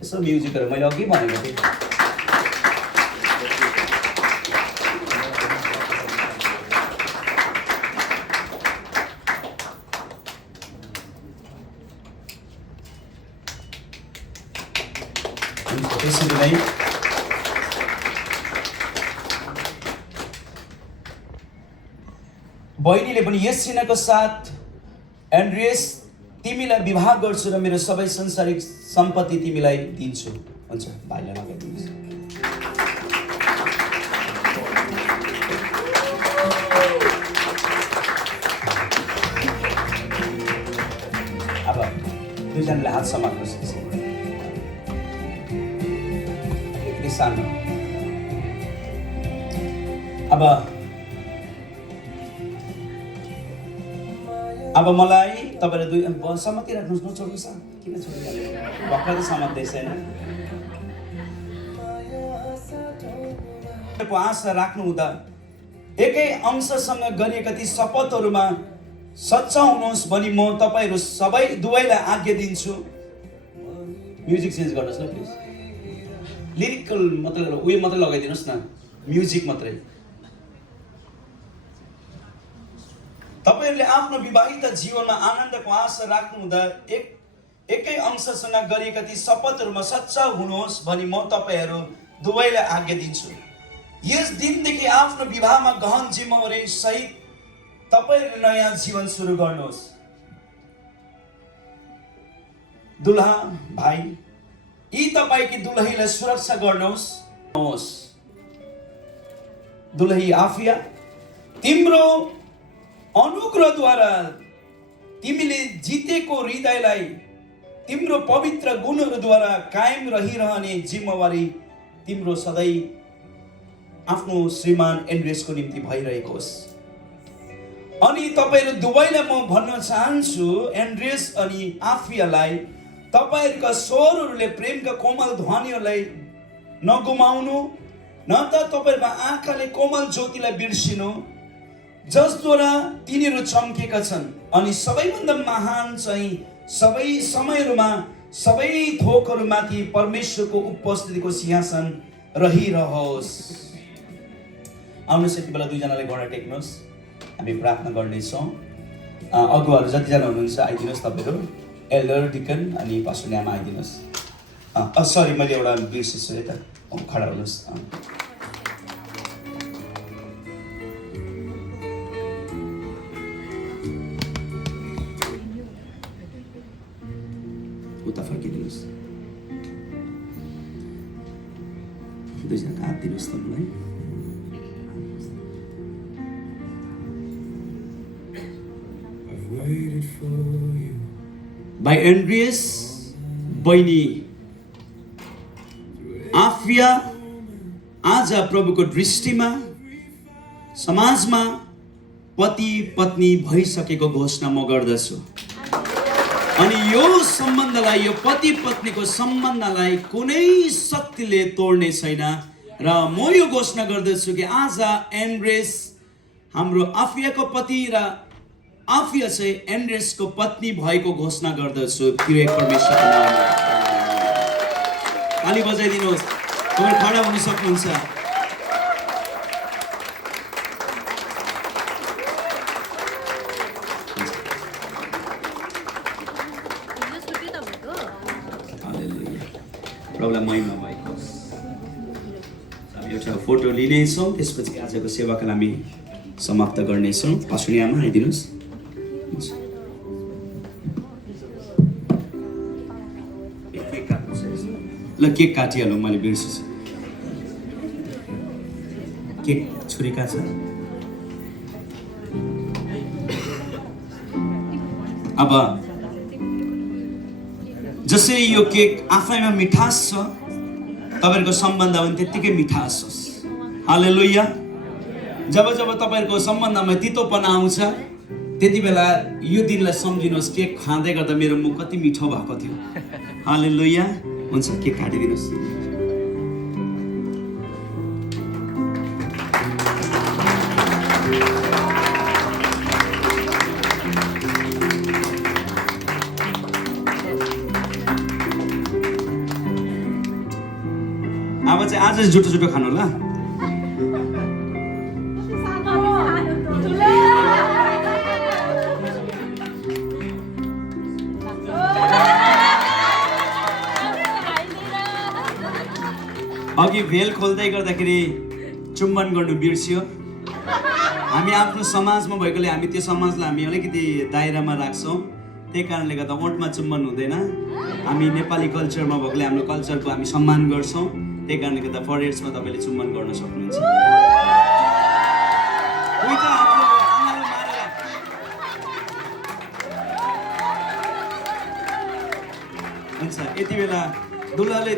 यसो म्युजिकहरू मैले अघि भनेको थिएँ। यसरी नै बहिनीले पनि यसिनाको साथ एन्ड्रियस तिमीलाई विवाह गर्छु र मेरो सबै संसारिक सम्पत्ति तिमीलाई दिन्छु। हुन्छ, भाइलाई लगाइदिनुहोस्। अब दुईजनाले हात समात्नुहोस्। यति सानो। अब मलाई तपाईँले दुई सहमति राख्नुहोस्, नछोड्नुहोस्। किन छोडिहाल्नु? भर्खर त समात्दैछ होइन? आशा राख्नु हुँदा एकै अंशसँग गरिएका ती शपथहरूमा सच्चा हुनुहोस् भनी म तपाईँहरू सबै दुवैलाई आज्ञा दिन्छु। म्युजिक चेन्ज गर्नुहोस् न प्लिज। लिरिकल मात्रै उयो मात्रै लगाइदिनुहोस् न, म्युजिक मात्रै। तपाईहरूले आफ्नो विवाहित जीवनमा आनन्दको आशा राख्नु हुँदा एकै अंशसँग गरिएका ती शपथहरूमा सच्चा हुनुहोस् भनी म तपाईँहरू दुवैलाई आज्ञा दिन्छु। यस दिनदेखि आफ्नो विवाहमा गहन जिम्मेवारी सहित तपाईँहरूले नयाँ जीवन सुरु गर्नुहोस्। दुल्हा भाइ, यी तपाईँकी दुलहीलाई सुरक्षा गर्नुहोस्। दुलही आफिया, तिम्रो अनुग्रहद्वारा तिमीले जितेको हृदयलाई तिम्रो पवित्र गुणहरूद्वारा कायम रहिरहने जिम्मेवारी तिम्रो सधैँ आफ्नो श्रीमान एन्ड्रियसको निम्ति भइरहेको होस्। अनि तपाईँहरू दुवैलाई म भन्न चाहन्छु, एन्ड्रियस अनि आफियालाई तपाईँहरूका स्वरहरूले प्रेमका कोमल ध्वनिहरूलाई नगुमाउनु, न त तपाईँहरूको आँखाले कोमल ज्योतिलाई बिर्सिनु, जसद्वारा तिनीहरू चम्केका छन्। अनि सबैभन्दा महान चाहिँ सबै समयहरूमा सबै थोकहरूमाथि परमेश्वरको उपस्थितिको सिंहासन रहिरहोस्। आउनुहोस्, यति बेला दुईजनाले घोडा टेक्नुहोस्, हामी प्रार्थना गर्नेछौँ। अगुवाहरू जतिजना हुनुहुन्छ आइदिनुहोस्। तपाईँहरू एल्डर, डिकन अनि पास्टर न्यामा आइदिनुहोस्। सरी, मैले एउटा बिर्सेछु है त। खडा हुनुहोस्। उता फर्किदिनुहोस्। दुईजना हात दिनुहोस् तपाईँलाई। भाइ एन्ड्रियस, बहिनी आफिया, आज प्रभुको दृष्टिमा समाजमा पति पत्नी भइसकेको घोषणा म गर्दछु। अनि यो सम्बन्धलाई, यो पति पत्नीको सम्बन्धलाई कुनै शक्तिले तोड्ने छैन। र म यो घोषणा गर्दछु कि आज एन्ड्रियस हाम्रो आफियाको पति र आफिया चाहिँ एन्ड्रियसको पत्नी भएको घोषणा गर्दछु। त्यो परमेश्वरको नाममा ताली बजाइदिनुहोस्। तपाईहरु खडा हुन सक्नुहुन्छ। प्रभुलाई महिमा भएको होस्। हामी एउटा फोटो लिनेछौँ, त्यसपछि आजको सेवाका हामी समाप्त गर्नेछौँ। पास्टरआमा आइदिनुहोस्। ल केक काटिहालौँ, मैले बिर्सेछु। केक छुरीका छ। अब जसरी यो केक आफैमा मिठास छ, तपाईहरुको सम्बन्ध पनि त्यत्तिकै मिठास होस्। हालेलुया। जब जब तपाईहरुको सम्बन्धमा तितोपना आउँछ, त्यति बेला यो दिनलाई सम्झिनुहोस्, केक खाँदै गर्दा मेरो मुख कति मिठो भएको थियो। हालेलुया। हुन्छ, केक काटिदिनुहोस्। अब चाहिँ आज जुठो जुठो खानु ल। भेल खोल्दै गर्दाखेरि चुम्बन गर्नु बिर्सियो। हामी आफ्नो समाजमा भएकोले हामी त्यो समाजलाई हामी अलिकति दायरामा राख्छौँ, त्यही कारणले गर्दा ओठमा चुम्बन हुँदैन। हामी नेपाली कल्चरमा भएकोले हाम्रो कल्चरको हामी सम्मान गर्छौँ, त्यही कारणले गर्दा फरेड्समा तपाईँले चुम्बन गर्न सक्नुहुन्छ। हुन्छ, यति बेला दुलाले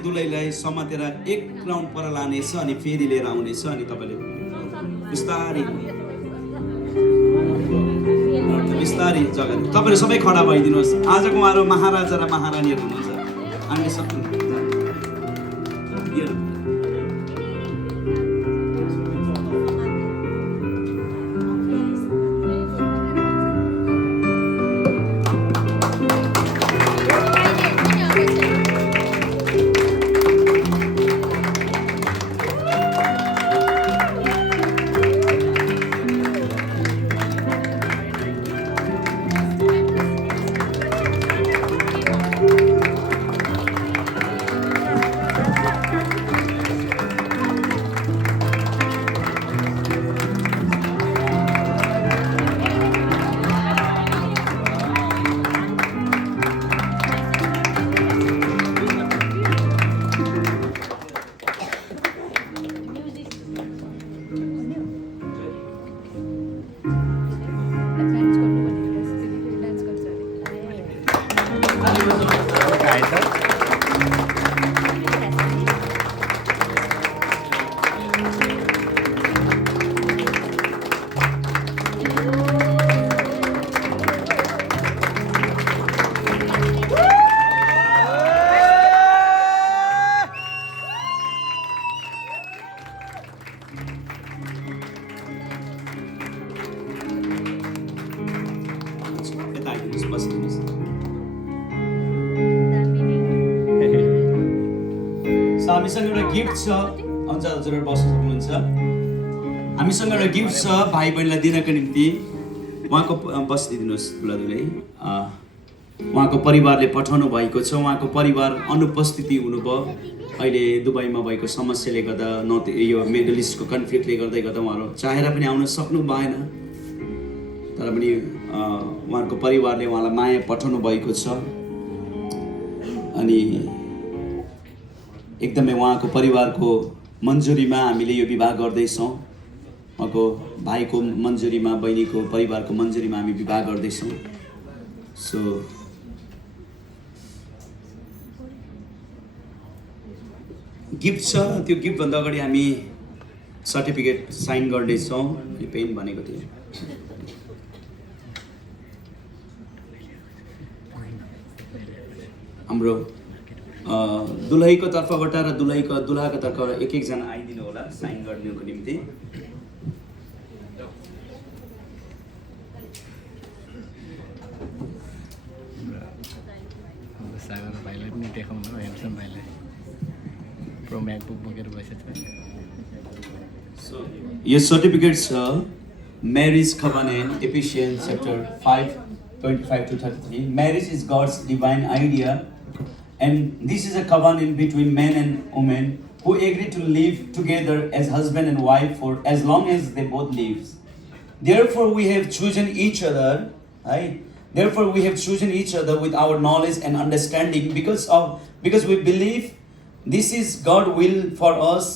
दुलाईलाई समातेर एक राउन्ड पर लानेछ अनि फेरि लिएर आउनेछ अनि तपाईँले बिस्तारै जग्गा तपाईँहरू सबै खडा भइदिनुहोस्। आजको उहाँहरू महाराजा र महारानीहरू हुनुहुन्छ। हामीले सक्नु हामीसँग एउटा गिफ्ट छ। हुन्छ, हजुरहरू बस्न सक्नुहुन्छ। हामीसँग एउटा गिफ्ट छ भाइ बहिनीलाई दिनको निम्ति। उहाँको बसिदिनुहोस् दुलादुलै। उहाँको परिवारले पठाउनु भएको छ। उहाँको परिवार अनुपस्थिति हुनुभयो। अहिले दुबईमा भएको समस्याले गर्दा यो मिडल इस्टको कन्फ्लिक्टले गर्दा उहाँहरू चाहेर पनि आउन सक्नु भएन, तर पनि उहाँहरूको परिवारले उहाँलाई माया पठाउनु भएको छ। अनि एकदमै उहाँको परिवारको मन्जुरीमा हामीले यो विवाह गर्दैछौँ। उहाँको भाइको मन्जुरीमा, बहिनीको परिवारको मन्जुरीमा हामी विवाह गर्दैछौँ। सो गिफ्ट छ। त्यो गिफ्टभन्दा अगाडि हामी सर्टिफिकेट साइन गर्दैछौँ। यो पेन भनेको थियो। हाम्रो दुलहीको तर्फबाट र दुलहाको तर्फबाट एक एकजना आइदिनु होला साइन गर्नुको निम्ति। सागर भाइलाई पनि देखाउनु, हेमसम भाइलाई प्रो म्याकबुक बोकेर बसेछ। यो सर्टिफिकेट छ marriage covenant, Ephesians chapter 5:25-33। Marriage is God's divine idea, and this is a covenant between man and woman who agree to live together as husband and wife for as long as they both live. Therefore, we have chosen each other, right? Therefore, we have chosen each other with our knowledge and understanding because we believe this is God's will for us,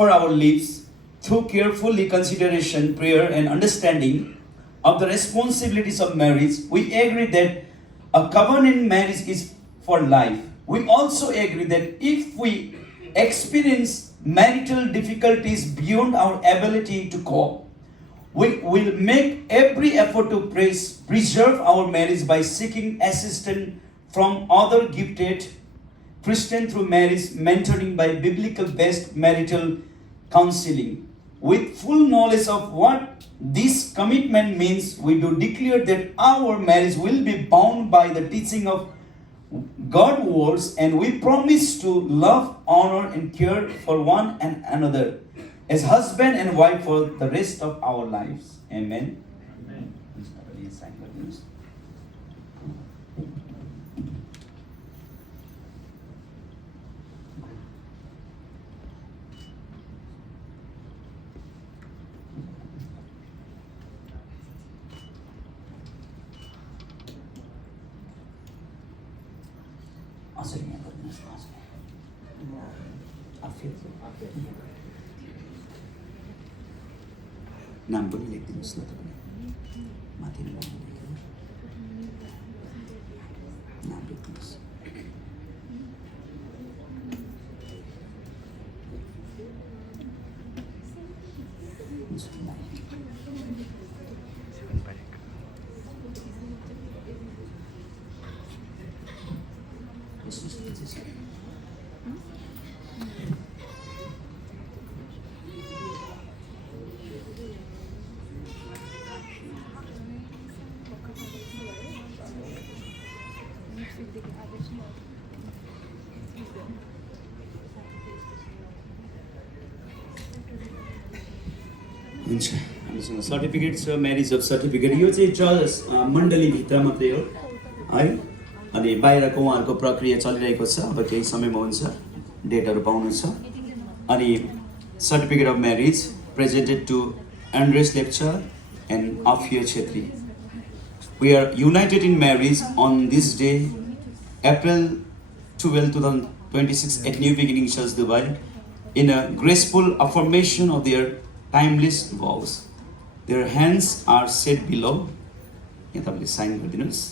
for our lives. Through carefully consideration, prayer, and understanding of the responsibilities of marriage, we agree that a covenant marriage is for life. We also agree that if we experience marital difficulties beyond our ability to cope, we will make every effort to preserve our marriage by seeking assistance from other gifted Christians through marriage mentoring by biblical-based marital counseling. With full knowledge of what this commitment means, we do declare that our marriage will be bound by the teaching of God's words, and we promise to love, honor, and care for one and another as husband and wife for the rest of our lives. Amen. नाम पनि लेखिदिनुहोस् न तपाईँले माथि नाम लेख्नुहोस् हुन्छ हामीसँग सर्टिफिकेट छ म्यारिज अफ सर्टिफिकेट यो चाहिँ चर्च मण्डलीभित्र मात्रै हो है अनि बाहिरको उहाँहरूको प्रक्रिया चलिरहेको छ अब केही समयमा हुन्छ डेटहरू पाउनु छ अनि certificate of marriage presented to Andres Lepcha and Afiyo Chhetri we are united in marriage on this day April 12, 2026 at New Beginning Church, Dubai in a graceful affirmation of their timeless vows. Their hands are set below. यहाँ तपाईँले साइन गरिदिनुहोस्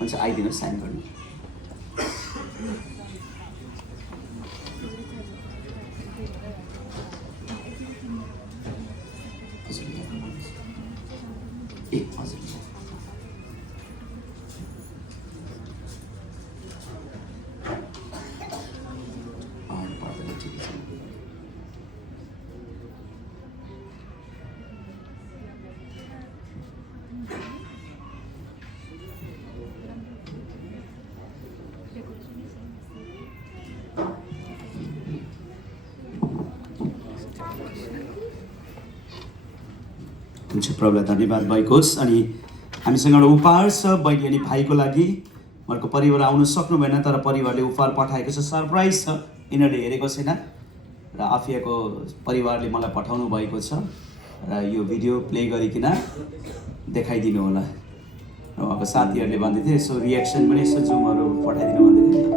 हुन्छ आइदिनुहोस् साइन गर्नु ए हजुर हुन्छ प्रभुलाई धन्यवाद भएको होस् अनि हामीसँग एउटा उपहार छ बहिनी अनि भाइको लागि उहाँहरूको परिवार आउन सक्नु भएन तर परिवारले उपहार पठाएको छ सरप्राइज छ यिनीहरूले हेरेको छैन र आफियाको परिवारले मलाई पठाउनु भएको छ र यो भिडियो प्ले गरिकन देखाइदिनु होला र उहाँको साथीहरूले भन्दै थिए यसो रियाक्सन पनि यसो जुमहरू पठाइदिनु भन्दै थियो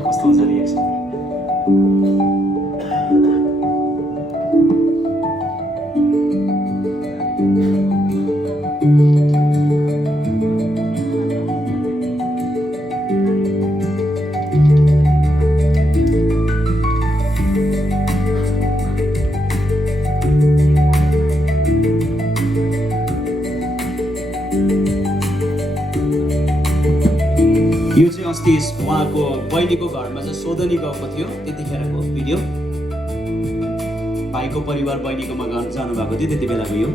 कस्तो हुन्छ रियाक्सन यो चाहिँ अस्ति उहाँको बहिनीको घरमा चाहिँ सोधनी गएको थियो त्यतिखेरको भिडियो भाइको परिवार बहिनीकोमा जानुभएको थियो त्यति बेलाको यो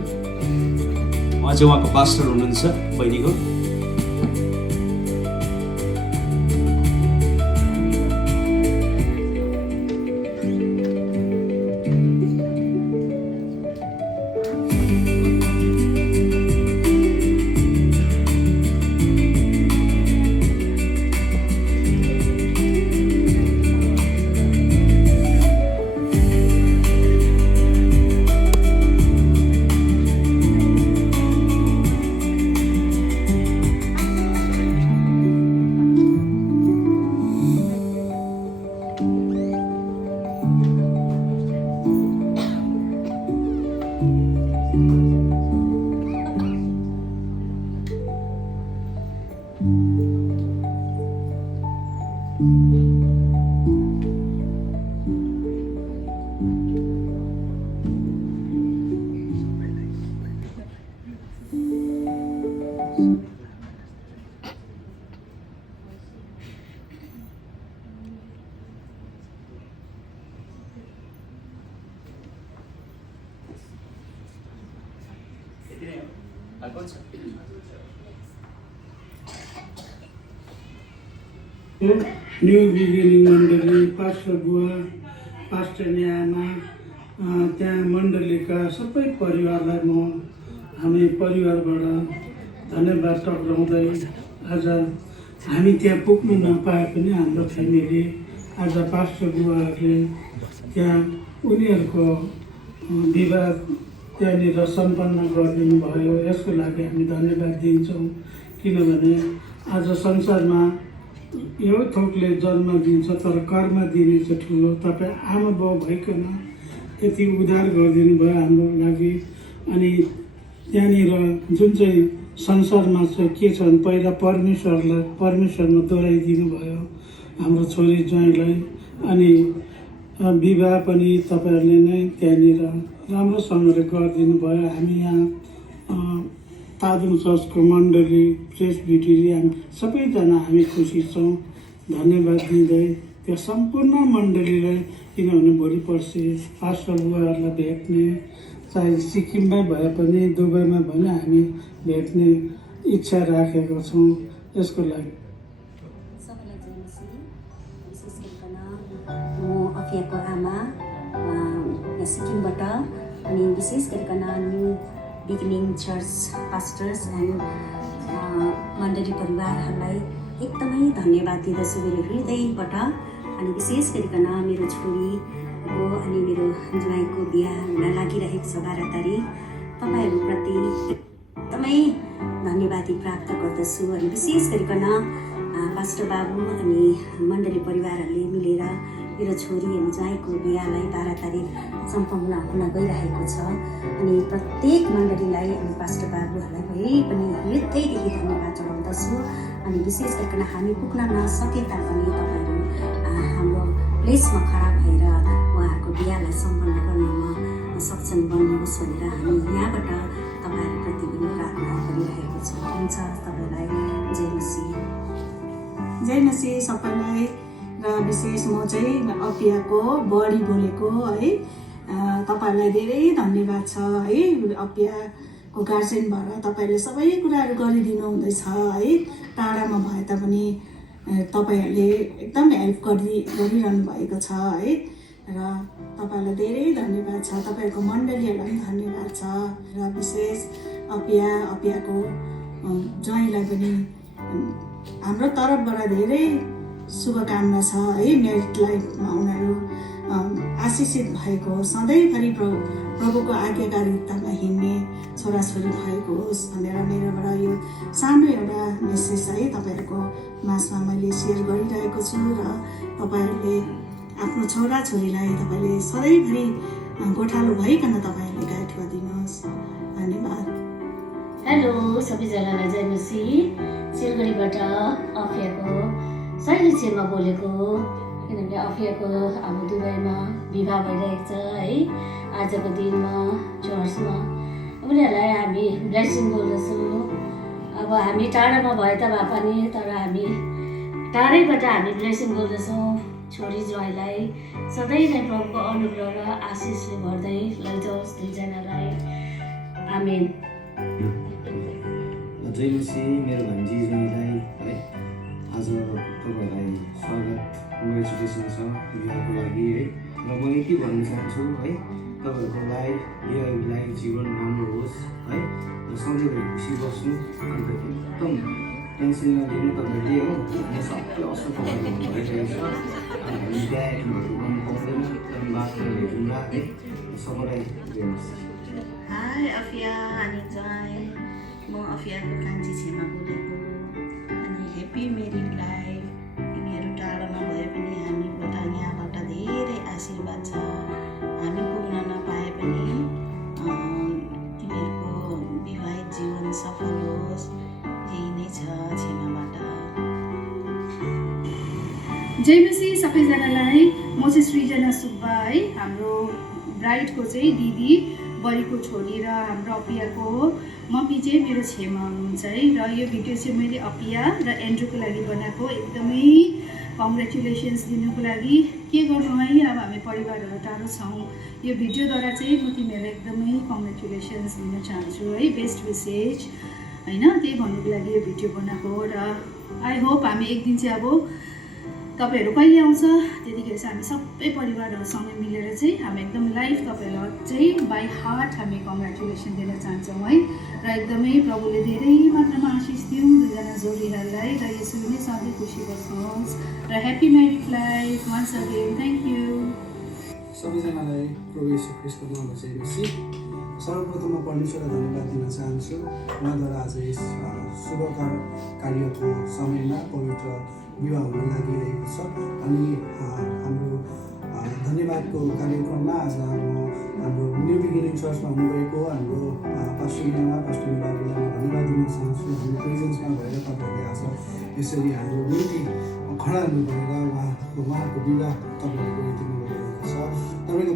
उहाँ चाहिँ उहाँको पास्टर हुनुहुन्छ बहिनीको न्यू बिगिनिङ मण्डली पास्टर बुवा पास्टर आमा त्यहाँ मण्डलीका सबै परिवारलाई म हामी परिवारबाट धन्यवाद टक्राउँदै आज हामी त्यहाँ पुग्नु नपाए पनि हाम्रो फ्यामिली आज पास्टर बुवाहरूले त्यहाँ उनीहरूको विवाह त्यहाँनिर सम्पन्न गरिदिनु भयो। यसको लागि हामी धन्यवाद दिन्छौँ, किनभने आज संसारमा यो थोकले जन्म दिन्छ तर कर्म दिने चाहिँ ठुलो। तपाईँ आमा बाउ भइकन यति उद्धार गरिदिनु भयो हाम्रो लागि। अनि त्यहाँनिर जुन चाहिँ संसारमा चाहिँ के छ भने पहिला परमेश्वरमा दोहोऱ्याइदिनु भयो हाम्रो छोरी ज्वाइँलाई। अनि विवाह पनि तपाईँहरूले नै त्यहाँनिर राम्रोसँगले गरिदिनु भयो। हामी यहाँ तादुङ चर्चको मण्डली प्रेसबिटेरी हामी सबैजना हामी खुसी छौँ। धन्यवाद दिँदै त्यो सम्पूर्ण मण्डलीलाई, किनभने भोलि पर्सि पास्टर बुवाहरूलाई भेट्ने, चाहे सिक्किममै भए पनि दुबईमा भए पनि हामी भेट्ने इच्छा राखेको छौँ। यसको लागि सबैलाई जय मसीह। विशेष गरिकन म अफियाको आमा यहाँ सिक्किमबाट, अनि विशेष गरिकन new beginning church pastors and मण्डली परिवारहरूलाई एकदमै धन्यवाद दिँदछु मेरो हृदयबाट। अनि विशेष गरिकन मेरो छोरीको अनि मेरो ज्वाइँको बिहा हुन लागिरहेको छ 12 तारिक। तपाईँहरूप्रति एकदमै धन्यवादी प्राप्त गर्दछु। अनि विशेष गरिकन पास्टर बाबु अनि मण्डली परिवारहरूले मिलेर मेरो छोरी अनि ज्वाइँको बिहालाई 12 तारिक सम्पन्न हुन गइरहेको छ। अनि प्रत्येक मण्डलीलाई अनि पास्टर बाबुहरूलाई पनि हृदयदेखि धन्यवाद चढाउँदछु। अनि विशेष गरिकन हामी पुग्न नसके तापनि तपाईँहरू हाम्रो प्लेसमा खडा भएर उहाँहरूको बिहालाई सम्पन्न गर्नमा सक्षम बन्नुहोस् भनेर हामी यहाँबाट तपाईँहरूप्रति पनि प्रार्थना गरिरहेको छौँ। हुन्छ, तपाईँलाई जय मसीह। जय मसीह सबैलाई। र विशेष म चाहिँ अपियाको बढी बोलेको है। तपाईँहरूलाई धेरै धन्यवाद छ है। अपियाको गार्जेन भएर तपाईँहरूले सबै कुराहरू गरिदिनु हुँदैछ है। टाढामा भए तापनि तपाईँहरूले एकदम हेल्प गरिरहनु भएको छ है। र तपाईँहरूलाई धेरै धन्यवाद छ। तपाईँहरूको मण्डलीहरूलाई पनि धन्यवाद छ। र विशेष अपियाको ज्वाइँलाई पनि हाम्रो तर्फबाट धेरै शुभकामना छ है। मेरिट लाइफमा उनीहरू आशिषित भएको, सधैँभरि प्रभुको आज्ञाकारितामा हिँड्ने छोराछोरी भएको होस् भनेर मेरोबाट यो सानो एउटा मेसेज है तपाईँहरूको माझमा मैले सेयर गरिरहेको छु। र तपाईँहरूले आफ्नो छोराछोरीलाई तपाईँले सधैँभरि गोठालो भइकन तपाईँहरूले गाइड गरिदिनुहोस्। धन्यवाद। हेलो सबैजनालाई जय मसीह। सिलगढीबाट अफियाको शैली छेमा बोलेको। किनभने अफियाको अब दुबईमा विवाह भइरहेको छ है। आजको दिनमा चर्चमा उनीहरूलाई हामी ब्लेसिङ बोल्दछौँ। अब हामी टाढामा भए त भए पनि तर हामी टाढैबाट हामी ब्लेसिङ बोल्दछौँ। छोरी ज्वाइँलाई सधैँ नै प्रभुको अनुग्रह र आशिषले भर्दै लैजाओस् दुईजनालाई। आमेन। जय मसीह। मेरो भान्जी ज्वाइँलाई है आज तपाईँहरूलाई स्वागत कङ्ग्रेचुलेसन छ बिहाको लागि है। र म यति भन्न चाहन्छु है, तपाईँहरूको लाइफ जीवन राम्रो होस् है। र सधैँभरि खुसी बस्नु। अन्त एकदम टेन्सन नलिनु तपाईँहरूले हो। म सबै असल तपाईँहरू भइरहेको छ। हामी बिहा एटेन्डहरू गर्नु पाउँदैन, एकदम बाटो भेटौँला है। सबैलाई जय मसीह। हाई अफिया अनि ज्वाइँ, म अफियाको कान्छी छेमा बोलेको। अनि हेप्पी मेरिड लाइफ। तिमीहरू टाढोमा भए पनि हामीबाट यहाँबाट धेरै आशीर्वाद छ। हामी पुग्न नपाए पनि तिमीहरूको विवाहित जीवन सफल होस्, यही नै छ छेमाबाट। जय मसीह सबैजनालाई। म चाहिँ सृजना सुब्बा है। हाम्रो ब्राइडको चाहिँ दिदी, बडीको छोरी र हाम्रो अपियाको मम्मी चाहिँ मेरो छेमा हुनुहुन्छ है। र यो भिडियो चाहिँ मैले अपिया र एन्ड्रुको लागि बनाएको। एकदमै कङ्ग्रेचुलेसन्स दिनुको लागि के गर्नु है। अब हामी परिवारहरू टाढो छौँ। यो भिडियोद्वारा चाहिँ म तिमीहरूलाई एकदमै कङ्ग्रेचुलेसन्स दिन चाहन्छु है। बेस्ट विसेज होइन, त्यही भन्नुको लागि यो भिडियो बनाएको। र आई होप हामी एक दिन चाहिँ अब तपाईँहरू कहिले आउँछ त्यतिखेर चाहिँ हामी सबै परिवारहरूसँग मिलेर चाहिँ हामी एकदम लाइफ तपाईँहरूलाई चाहिँ बाई हार्ट हामी कङ्ग्रेचुलेसन दिन चाहन्छौँ है। र एकदमै प्रभुले धेरै मात्रामा आशिष दिउँ दुईजना जोडीहरूलाई। र यसरी नै सधैँ खुसी बस्नुहोस्। र happy married life once again. Thank you. सबैजनालाई प्रभु येशू ख्रीष्टको नाममा जय मसीह। सर्वप्रथम म परमेश्वरलाई धन्यवाद दिन चाहन्छु उहाँद्वारा आज यस शुभ कार्यको समयमा पवित्र विवाह हुन लागिरहेको छ। अनि हाम्रो धन्यवादको कार्यक्रममा आज हाम्रो न्यू बिगिनिङ चर्चमा हुनुभएको हाम्रो पास्टर मिलालाई म धन्यवाद दिन चाहन्छु। हाम्रो प्रेजेन्समा भएर तपाईँहरूले आज यसरी हाम्रो निम्ति खडा हुनु भएर उहाँको विवाह तपाईँहरूको दिनुभएको छ। तपाईँको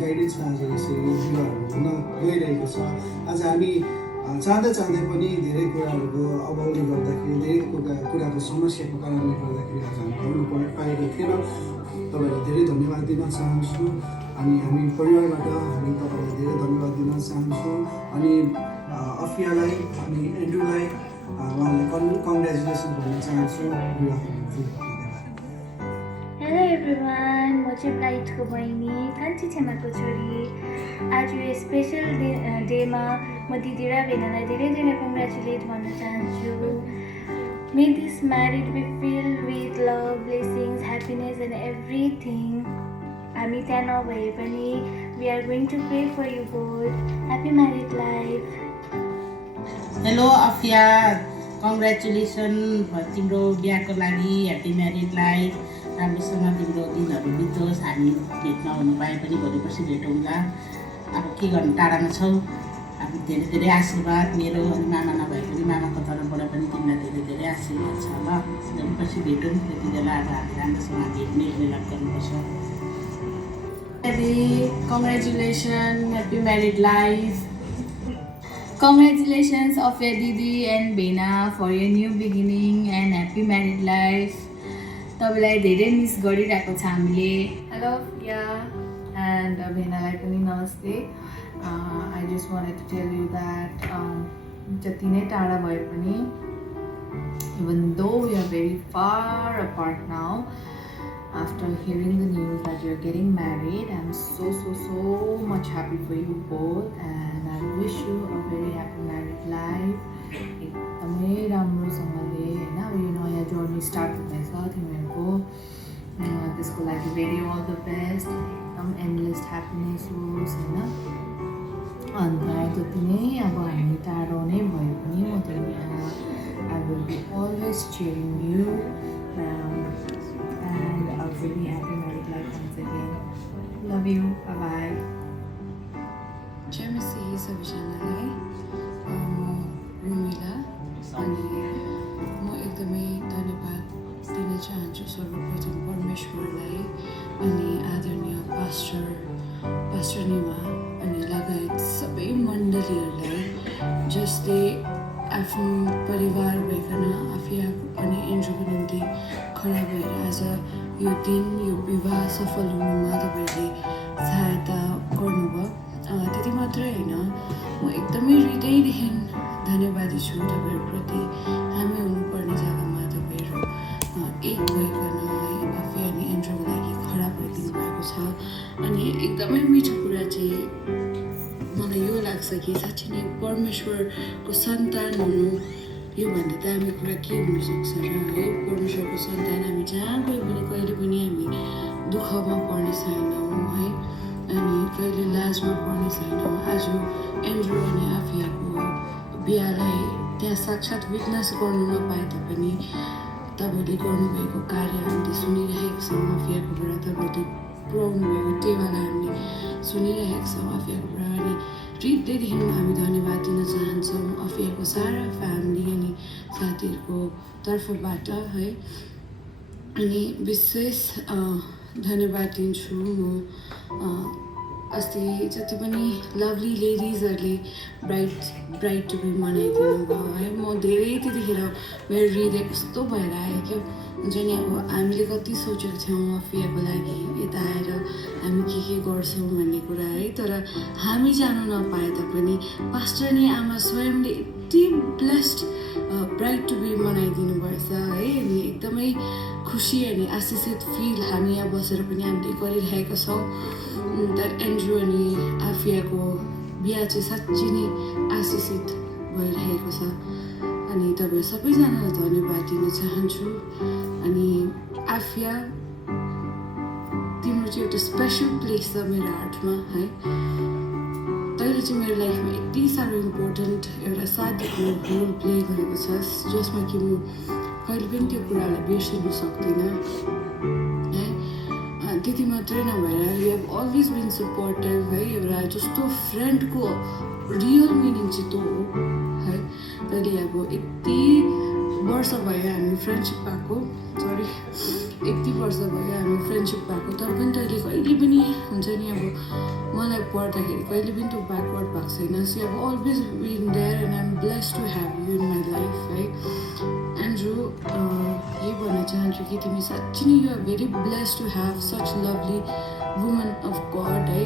गाइडेन्समा आज यसरी विवाहहरू हुन गइरहेको छ। आज हामी चाहँदै पनि धेरै कुराहरूको अभावले गर्दाखेरि धेरै कुराको समस्याको कारणले गर्दाखेरि आज हामी आउनु पाएको थिएन। तपाईँहरूलाई धेरै धन्यवाद दिन चाहन्छु। अनि हामी परिवारबाट हामी तपाईँलाई धेरै धन्यवाद दिन चाहन्छौँ। अनि अफियालाई अनि एन्ड्रुलाई उहाँलाई कङ्ग्रेचुलेसन भन्न चाहन्छु विवाहको निम्ति। हेलो एभ्रिवान, म चाहिँ ब्राइडको बहिनी कान्छी छेमाको छोरी। आज यो स्पेसल डेमा म दिदी र भेनालाई धेरै कङ्ग्रेचुलेट भन्न चाहन्छु। May this married be filled with love, blessings, happiness and everything. हामी त्यहाँ नभए पनि we are going to pray for you both. Happy married life. Hello Afia, congratulation तिम्रो बिहाको लागि। Happy married life. राम्रोसँग तिम्रो दिनहरू बितोस्। हामी भेट नहुनु पाए पनि भोलि पर्सि भेटौँला। अब के गर्नु, टाढामा छौ। अब धेरै आशीर्वाद मेरो अनि मामा नभए पनि मामाको तर्फबाट पनि तिमीलाई धेरै आशीर्वाद छ। ल भोलि पर्सि भेटौँ। त्यति बेला अब हामी राम्रोसँग भेट्ने मिलाप गर्नुपर्छ। Congratulations, happy married life. Congratulations of your Didi and Bena for your new beginning and happy married life. तपाईँलाई धेरै मिस गरिरहेको छ हामीले। हेलो या एन्ड भेनालाई पनि नमस्ते। I just wanted to tell you that जति नै टाढा भए पनि even though we are very far apart now, after hearing the news that you're getting married, I'm so much happy for you both and I wish you a very happy married life. एकदमै राम्रोसँगले होइन यो नयाँ जर्नी स्टार्ट हुँदैछ तिमीहरूको। त्यसको लागि भेरी अल द बेस्ट। एकदम एन्डलेस ह्याप्पिनेस होस् होइन। अन्त जति नै अब हामी टाढो नै भए पनि म तिमी I will be always cheering you and a really happy married life once again. Love you. Bye bye. जय मसीह सबैजनालाई। रुमिला अनि म एकदमै धन्यवाद दिन चाहन्छु सर्वप्रथम परमेश्वरलाई अनि आदरणीय पास्टर निमा अनि लगायत सबै मण्डलीहरूलाई जसले आफ्नो परिवार भइकन आफिया अनि एन्ड्रुको निम्ति खडा भएर आज यो दिन यो विवाह सफल हुनुमा तपाईँहरूले सहायता गर्नुभयो। त्यति मात्रै होइन, म एकदमै हृदयदेखि धन्यवादी छु तपाईँहरूप्रति। हामी हुनुपर्ने जग्गामा तपाईँहरू एक भइकन आफिया अनि एन्ड्रुको लागि खडा भइदिनु भएको छ। अनि एकदमै मिठो कुरा चाहिँ मलाई यो लाग्छ कि साँच्चै नै परमेश्वरको सन्तान हुनु योभन्दा दामी कुरा के हुनसक्छ र है। परमेश्वरको सन्तान हामी जहाँ गए पनि कहिले पनि हामी दुःखमा पर्ने छैनौँ है, अनि कहिले लाजमा पर्ने छैनौँ। आज एन्ड्रु अनि आफियाको बिहालाई त्यहाँ साक्षात् विटनेस गर्नु नपाए तापनि तपाईँले गर्नुभएको कार्य हामीले सुनिरहेको छौँ। आफियाकोबाट तपाईँले पुऱ्याउनु भएको टेवालाई हामीले सुनिरहेको छौँ आफियाकोबाट। अनि हृदयदेखि हामी धन्यवाद दिन चाहन्छौँ अफियाको सारा फ्यामिली अनि साथीहरूको तर्फबाट है। अनि विशेष धन्यवाद दिन्छु म अस्ति जति पनि लभली लेडिजहरूले ब्राइड टु बी मनाइदिनु भयो है। म धेरै त्यतिखेर मेरो हृदय कस्तो भएर आयो क्या। हुन्छ नि अब हामीले कति सोचेको थियौँ अफियाको लागि यता आएर हामी के गर्छौँ भन्ने कुरा है। तर हामी जानु नपाए तापनि पास्टर नि आमा स्वयंले यति ब्लेस्ड ब्राइड टु बी मनाइदिनु भएछ है। अनि एकदमै खुसी अनि आशिषित फिल हामी यहाँ बसेर पनि हामीले गरिरहेका छौँ। एन्ड्रु अनि आफियाको बिहा चाहिँ साँच्चै नै आशिषित भइरहेको छ। अनि तपाईँ सबैजनालाई धन्यवाद दिन चाहन्छु। अनि आफिया तिम्रो चाहिँ एउटा स्पेसल प्लेस छ मेरो हार्टमा है। तैँले चाहिँ मेरो लाइफमा यति साह्रो इम्पोर्टेन्ट एउटा साथीको रोल प्ले गरेको छस् जसमा कि म कहिले पनि त्यो कुरालाई बिर्सिनु सक्दिनँ है। त्यति मात्रै नभएर you have always been supportive है। एउटा जस्तो फ्रेन्डको रियल मिनिङ चाहिँ त्यो हो है। तैँले अब यति वर्ष भयो हामी फ्रेन्डसिप पाएको, सरी यति वर्ष भयो हामी फ्रेन्डसिप पाएको, तर पनि तैँले कहिले पनि हुन्छ नि अब मलाई पढ्दाखेरि कहिले पनि त्यो ब्याकवर्ड भएको छैन। सो अब always been there and I am blessed to have you in my life है। एन्ड्रु यही भन्न चाहन्छु कि तिमी साँच्ची नै you are very blessed to have such lovely woman of God है।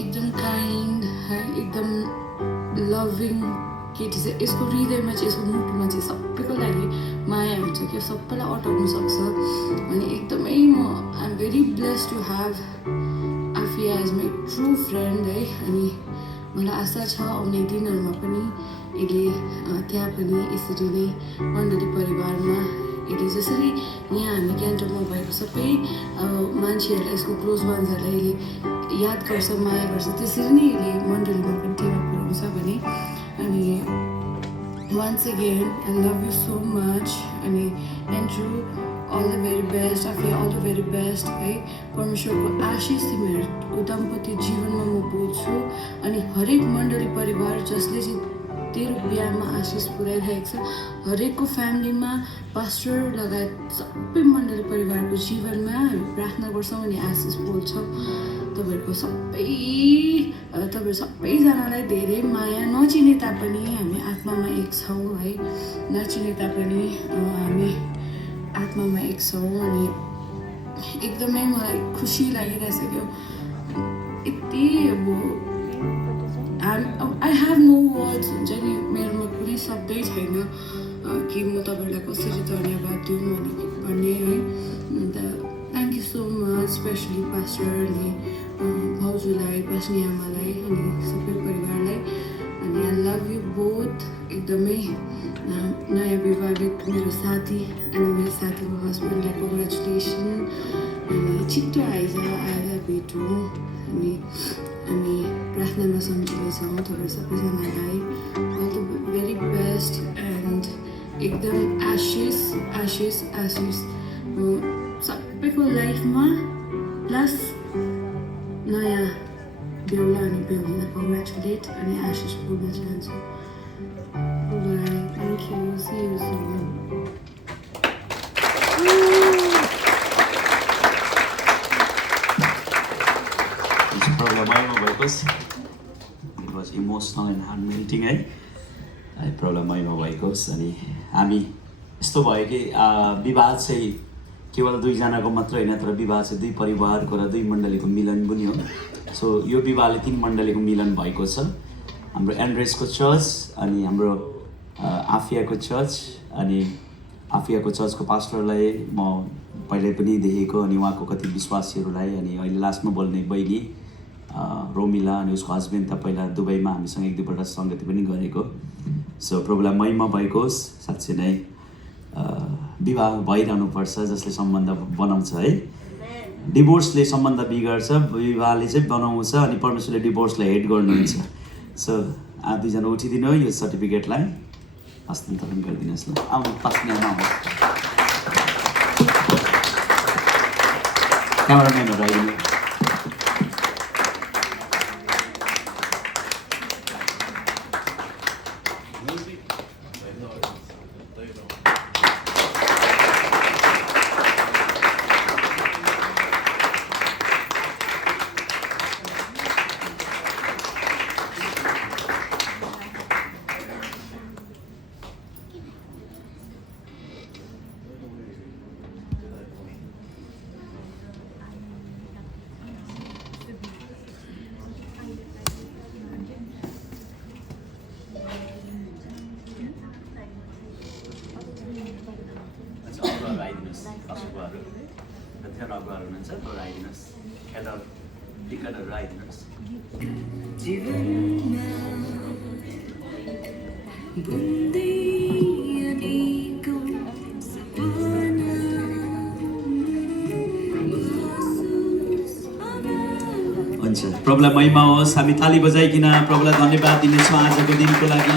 एकदम काइन्ड है, एकदम लभिङ केटी चाहिँ यसको हृदयमा चाहिँ यसको मुटुमा चाहिँ सबैको लागि माया हुन्छ कि सबैलाई अटाउनु सक्छ। अनि एकदमै म I am very blessed to have Afia as my true friend है। अनि मलाई आशा छ आउने दिनहरूमा पनि यसले त्यहाँ पनि यसरी नै मण्डली परिवारमा यसले जसरी यहाँ हामी क्यान्टनमा भएको सबै अब मान्छेहरूलाई यसको क्लोज वान्सहरूलाई यसले याद गर्छ, माया गर्छ, त्यसरी नै यसले मण्डलीमा पनि टेवा पुऱ्याउँछ भने। अनि once again I love you so much अनि Andrew all the very best, आफै all the very best है। परमेश्वरको आशिष तिमीहरूको दाम्पत्य जीवनमा म बोल्छु। अनि हरेक मण्डली परिवार जसले चाहिँ तेरो बिहामा आशिष पुऱ्याइरहेको छ, हरेकको फ्यामिलीमा पास्टर लगायत सबै मण्डली परिवारको जीवनमा हामी प्रार्थना गर्छौँ अनि आशिष बोल्छौँ। तपाईँहरू सबैजनालाई धेरै माया, नचिने तापनि हामी आत्मामा एक छौँ है। नचिने तापनि हामी आत्मामा एक छौँ। अनि एकदमै मलाई खुसी लागिरहेछ क्या यति अब आई हेभ नो वर्ड्स हुन्छ नि, मेरोमा कुनै शब्दै छैन कि म तपाईँहरूलाई कसरी धन्यवाद दिउँ भन्ने है। अन्त thank you so much specially pastor अनि भाउजूलाई, पास्नी आमालाई अनि सबै परिवारलाई। अनि आई लभ यु बोथ। एकदमै नयाँ विवाहित मेरो साथी अनि मेरो साथीको हस्बेन्डलाई कङ्ग्रेचुलेसन। अनि छिट्टो आएर भेट हो। अनि हामी प्रार्थनामा सन्चुलेछौँ तपाईँहरू सबैजनालाई all the very best and एकदम आशिष आशिष आशिष सबैको लाइफमा प्लस नयाँ बेहुला अनि बेहुलीलाई कङ्ग्रेचुलेट अनि आशिष बोल्न चाहन्छु। Bye, thank you, see you soon. प्रब्लममा भएकोस् it was emotional and heart melting है। प्रब्लममा भएकोस्। अनि हामी यस्तो भयो कि विवाह चाहिँ केवल दुईजनाको मात्र होइन, तर विवाह चाहिँ दुई परिवारको र दुई मण्डलीको मिलन पनि हो। सो यो विवाहले 3 मण्डलीको मिलन भएको छ। हाम्रो एन्ड्रेसको चर्च अनि हाम्रो आफियाको चर्च। अनि आफियाको चर्चको पास्टरलाई म पहिले पनि देखेको अनि उहाँको कति विश्वासीहरूलाई अनि अहिले लास्टमा बोल्ने बहिनी रोमिला अनि उसको हस्बेन्ड त पहिला दुबईमा हामीसँग 1-2 पल्ट सङ्गति पनि गरेको। सो प्रोग्राम मईमा भएको होस्। साँच्चै नै विवाह भइरहनुपर्छ जसले सम्बन्ध बनाउँछ है। डिभोर्सले सम्बन्ध बिगार्छ, विवाहले चाहिँ बनाउँछ अनि परमेश्वरले डिभोर्सलाई हेट गर्नुहुन्छ। सो दुईजना उठिदिनु यो सर्टिफिकेटलाई हस्तान्तरण गरिदिनुहोस् ल। आउनु पास्ने आउनुहोस्, क्यामेराम्यानहरू आइदिनु। अगुवाहरू हुनुहुन्छ तर आइदिनुहोस्, यता टिकटहरू आइदिनुहोस्। प्रभुलाई महिमा होस्। हामी ताली बजाइकन प्रभुलाई धन्यवाद दिनेछौँ आजको दिनको लागि।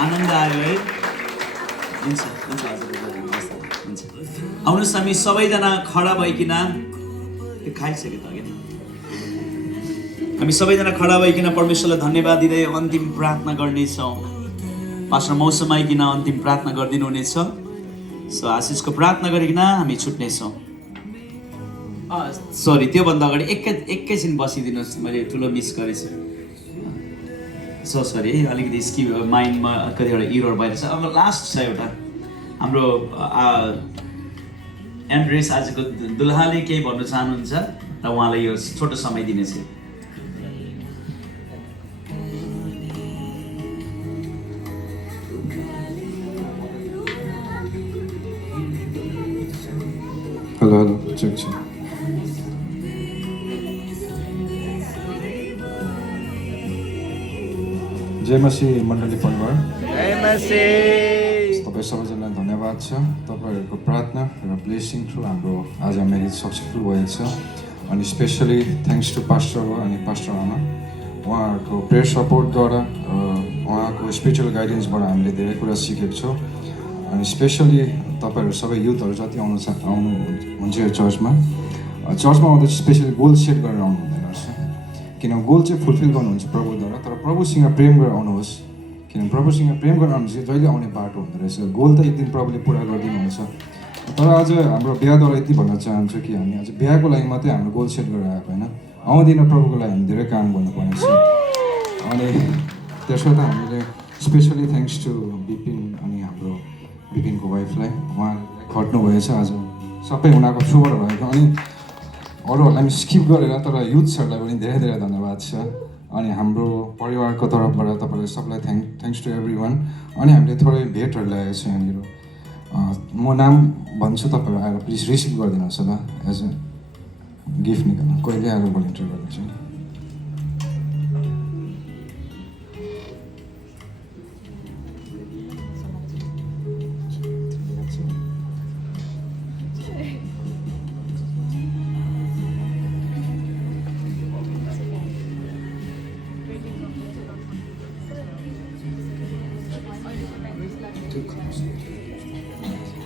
आनन्द आयो है। हुन्छ हुन्छ हुन्छ। आउनुहोस् हामी सबैजना खडा भइकन खाइसक्यो त अघि हामी सबैजना खडा भइकन परमेश्वरलाई धन्यवाद दिँदै अन्तिम प्रार्थना गर्नेछौँ। पास्टर मौसम आइकन अन्तिम प्रार्थना गरिदिनु हुनेछ। सो आशिषको प्रार्थना गरिकन हामी छुट्नेछौँ। सरी, त्योभन्दा अगाडि एकैछिन बसिदिनुहोस्, मैले ठुलो मिस गरेछु। सरी है, अलिकति स्किप माइन्डमा कतिवटा इरर भइरहेछ। अब लास्ट छ एउटा हाम्रो एन्ड्रेस आजको दुल्हाले केही भन्नु चाहनुहुन्छ र उहाँलाई यो छोटो समय दिनेछु। हेलो चेक छ। जय मसीह मण्डली परिवार, तपाईँ सबैजनालाई धन्यवाद छ। तपाईँहरूको प्रार्थना र ब्लेसिङ थ्रु हाम्रो आज म्यारेज सक्सेसफुल भएछ। अनि स्पेसली थ्याङ्क्स टु पास्टर हो अनि पास्टर आमा, उहाँहरूको प्रेयर सपोर्टद्वारा उहाँको स्पिरिचुअल गाइडेन्सबाट हामीले धेरै कुरा सिकेको छौँ। अनि स्पेसली तपाईँहरू सबै युथहरू जति आउनुहुन्छ यो चर्चमा आउँदा स्पेसली गोल सेट गरेर आउनु हुँदैन रहेछ। किन गोल चाहिँ फुलफिल गर्नुहुन्छ प्रभुद्वारा, तर प्रभुसँग प्रेम गरेर आउनुहोस्। किन प्रभुसँग प्रेम गरेर आउनु चाहिँ जहिले आउने बाटो हुँदो रहेछ। गोल त एक दिन प्रभुले पुरा गरिदिनुहुन्छ। तर आज हाम्रो बिहाद्वारा यति भन्न चाहन्छु कि हामी आज बिहाको लागि मात्रै हाम्रो गोल सेट गरेर आएको होइन, आउँदिन प्रभुको लागि हामी धेरै काम गर्नुपर्ने छ। अनि त्यसो त हामीले स्पेसली थ्याङ्क्स टु बिपिन अनि हाम्रो बिपिनको वाइफलाई, उहाँ खट्नुभएछ आज सबै उनीहरूको थ्रुबाट भएको। अनि अरूहरूलाई हामी स्किप गरेर तर युथ्सहरूलाई पनि धेरै धेरै धन्यवाद छ। अनि हाम्रो परिवारको तर्फबाट तपाईँलाई सबलाई थ्याङ्क्स टु एभ्री वान। अनि हामीले थोरै भेटहरू ल्याएको छ यहाँनिर। म नाम भन्छु, तपाईँहरू आएर प्लिज रिसिभ गरिदिनुहोस् होला एज अ गिफ्ट निकाल्नु। कहिले आएर भोलिन्टियर गर्दैछु।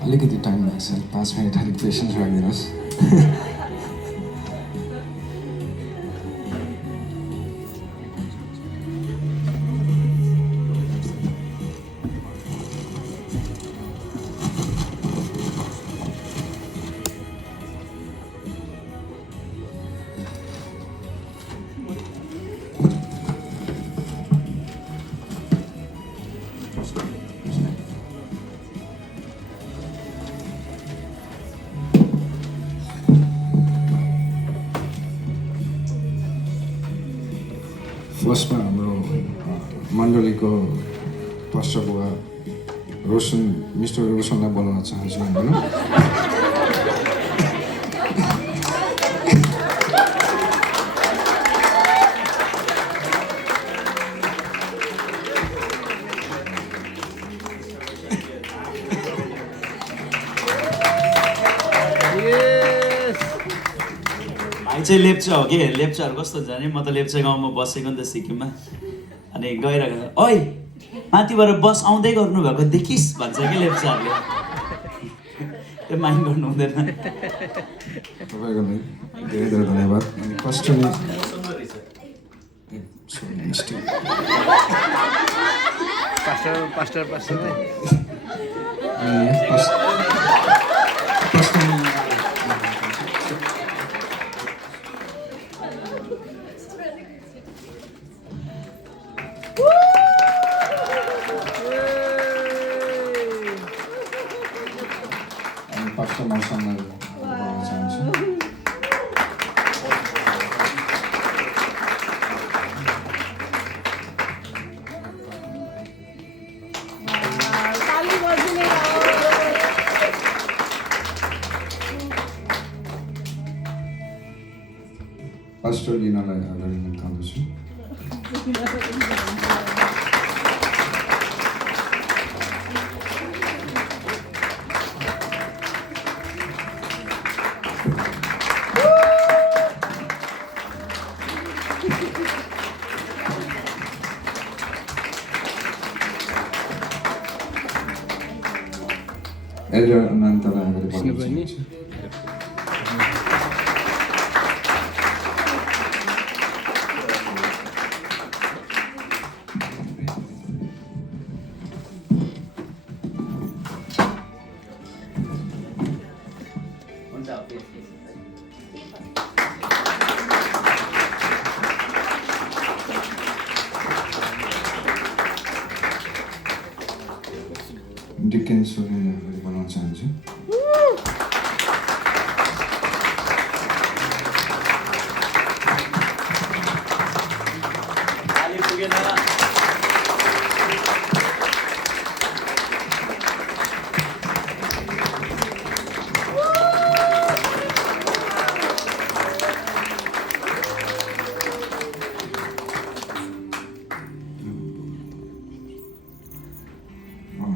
अलिकति टाइम लाग्छ, 5 मिनट अलिक पेसेन्स राखिदिनुहोस्। फर्स्टमा हाम्रो मण्डलीको पास्टर बुवा मिस्टर रोशनलाई बोलाउन चाहन्छु होइन। चाहिँ लेप्चा हो कि लेप्चाहरू कस्तो हुन्छ भने म त लेप्चा गाउँमा बसेको नि त सिक्किममा। अनि गइरहेको ओइ माथिबाट बस आउँदै गर्नुभएको देखिस् भन्छ कि लेप्चाहरूले। त्यो माइन्ड गर्नु हुँदैन। तपाईँको धेरै धेरै धन्यवाद। अनि फर्स्टली पास्टर मौसमलाई बोलाउन चाहन्छु। पास्टर लिनालाई अगाडि निकाल्दछु। एल्डर अनन्तलाई अगाडि बढाउन चाहन्छु। डिकेन सोरेनलाई अगाडि बढाउन चाहन्छु। आली पुगेन।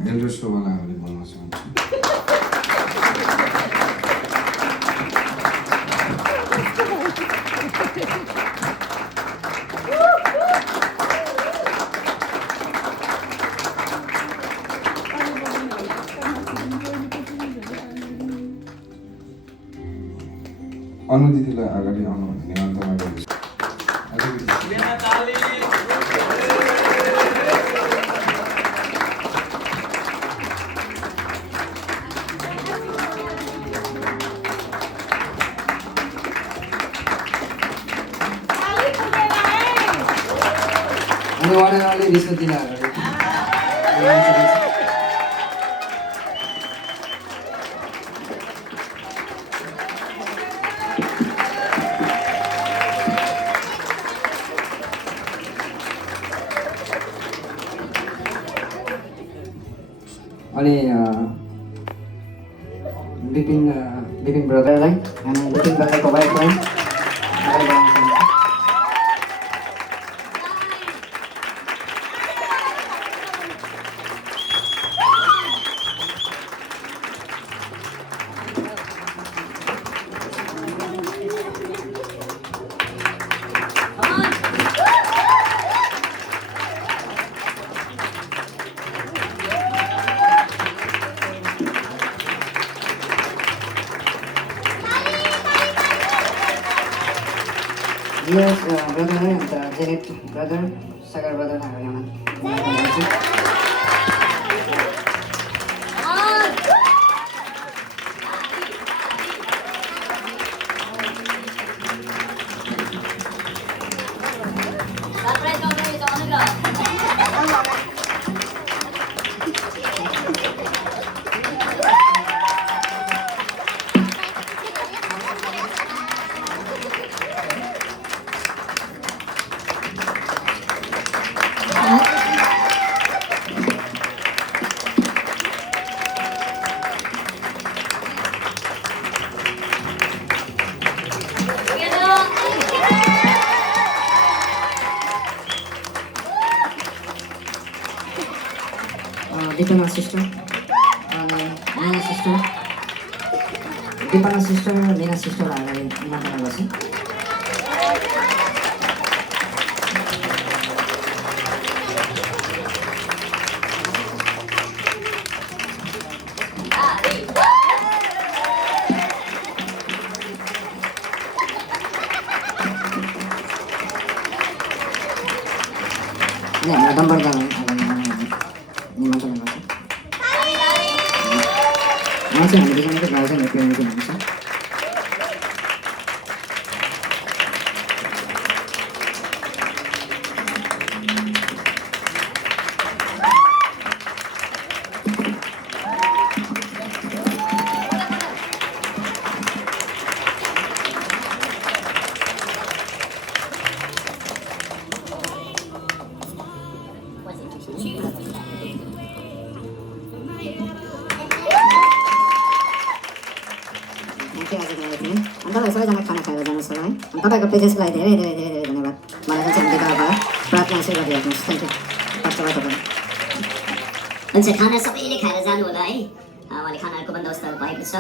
एल्डर शोभालाई अगाडि बढाउन चाहन्छु। अनु दिदीलाई अगाडि आउनु भन्ने निमन्त्रणा गर्दछु। बिना ताली। अनि वडाले रिसो दिन अगाडि अनि विपिन ब्रदरलाई अनि Vipin ब्रदरको वाइफलाई Yes, brother and Janet brother, Sagar brother na naman. Dipana sister, Nina sister, Dipana sister, Nina sister अगाडि निमन्त्रणा गर्छु। नि हाम्रो दम्बरदालाई निमन्त्रणा गर्छु। उहाँ चाहिँ हामी दुईजनाको भाउजू र प्रेमिका हुनुहुन्छ। तपाईँ सबैजना खाना खाएर जानुहोस् होला है। अनि तपाईँको पेजेसको लागि धेरै धेरै धेरै धेरै धन्यवाद। मलाई चाहिँ हामीले अब प्रार्थना यसो गरिराख्नुहोस्। थ्याङ्क यू पास्टरलाई तपाईँ। हुन्छ, खाना सबैले खाएर जानु होला है। उहाँले खानाहरूको बन्दोबस्त भएको छ।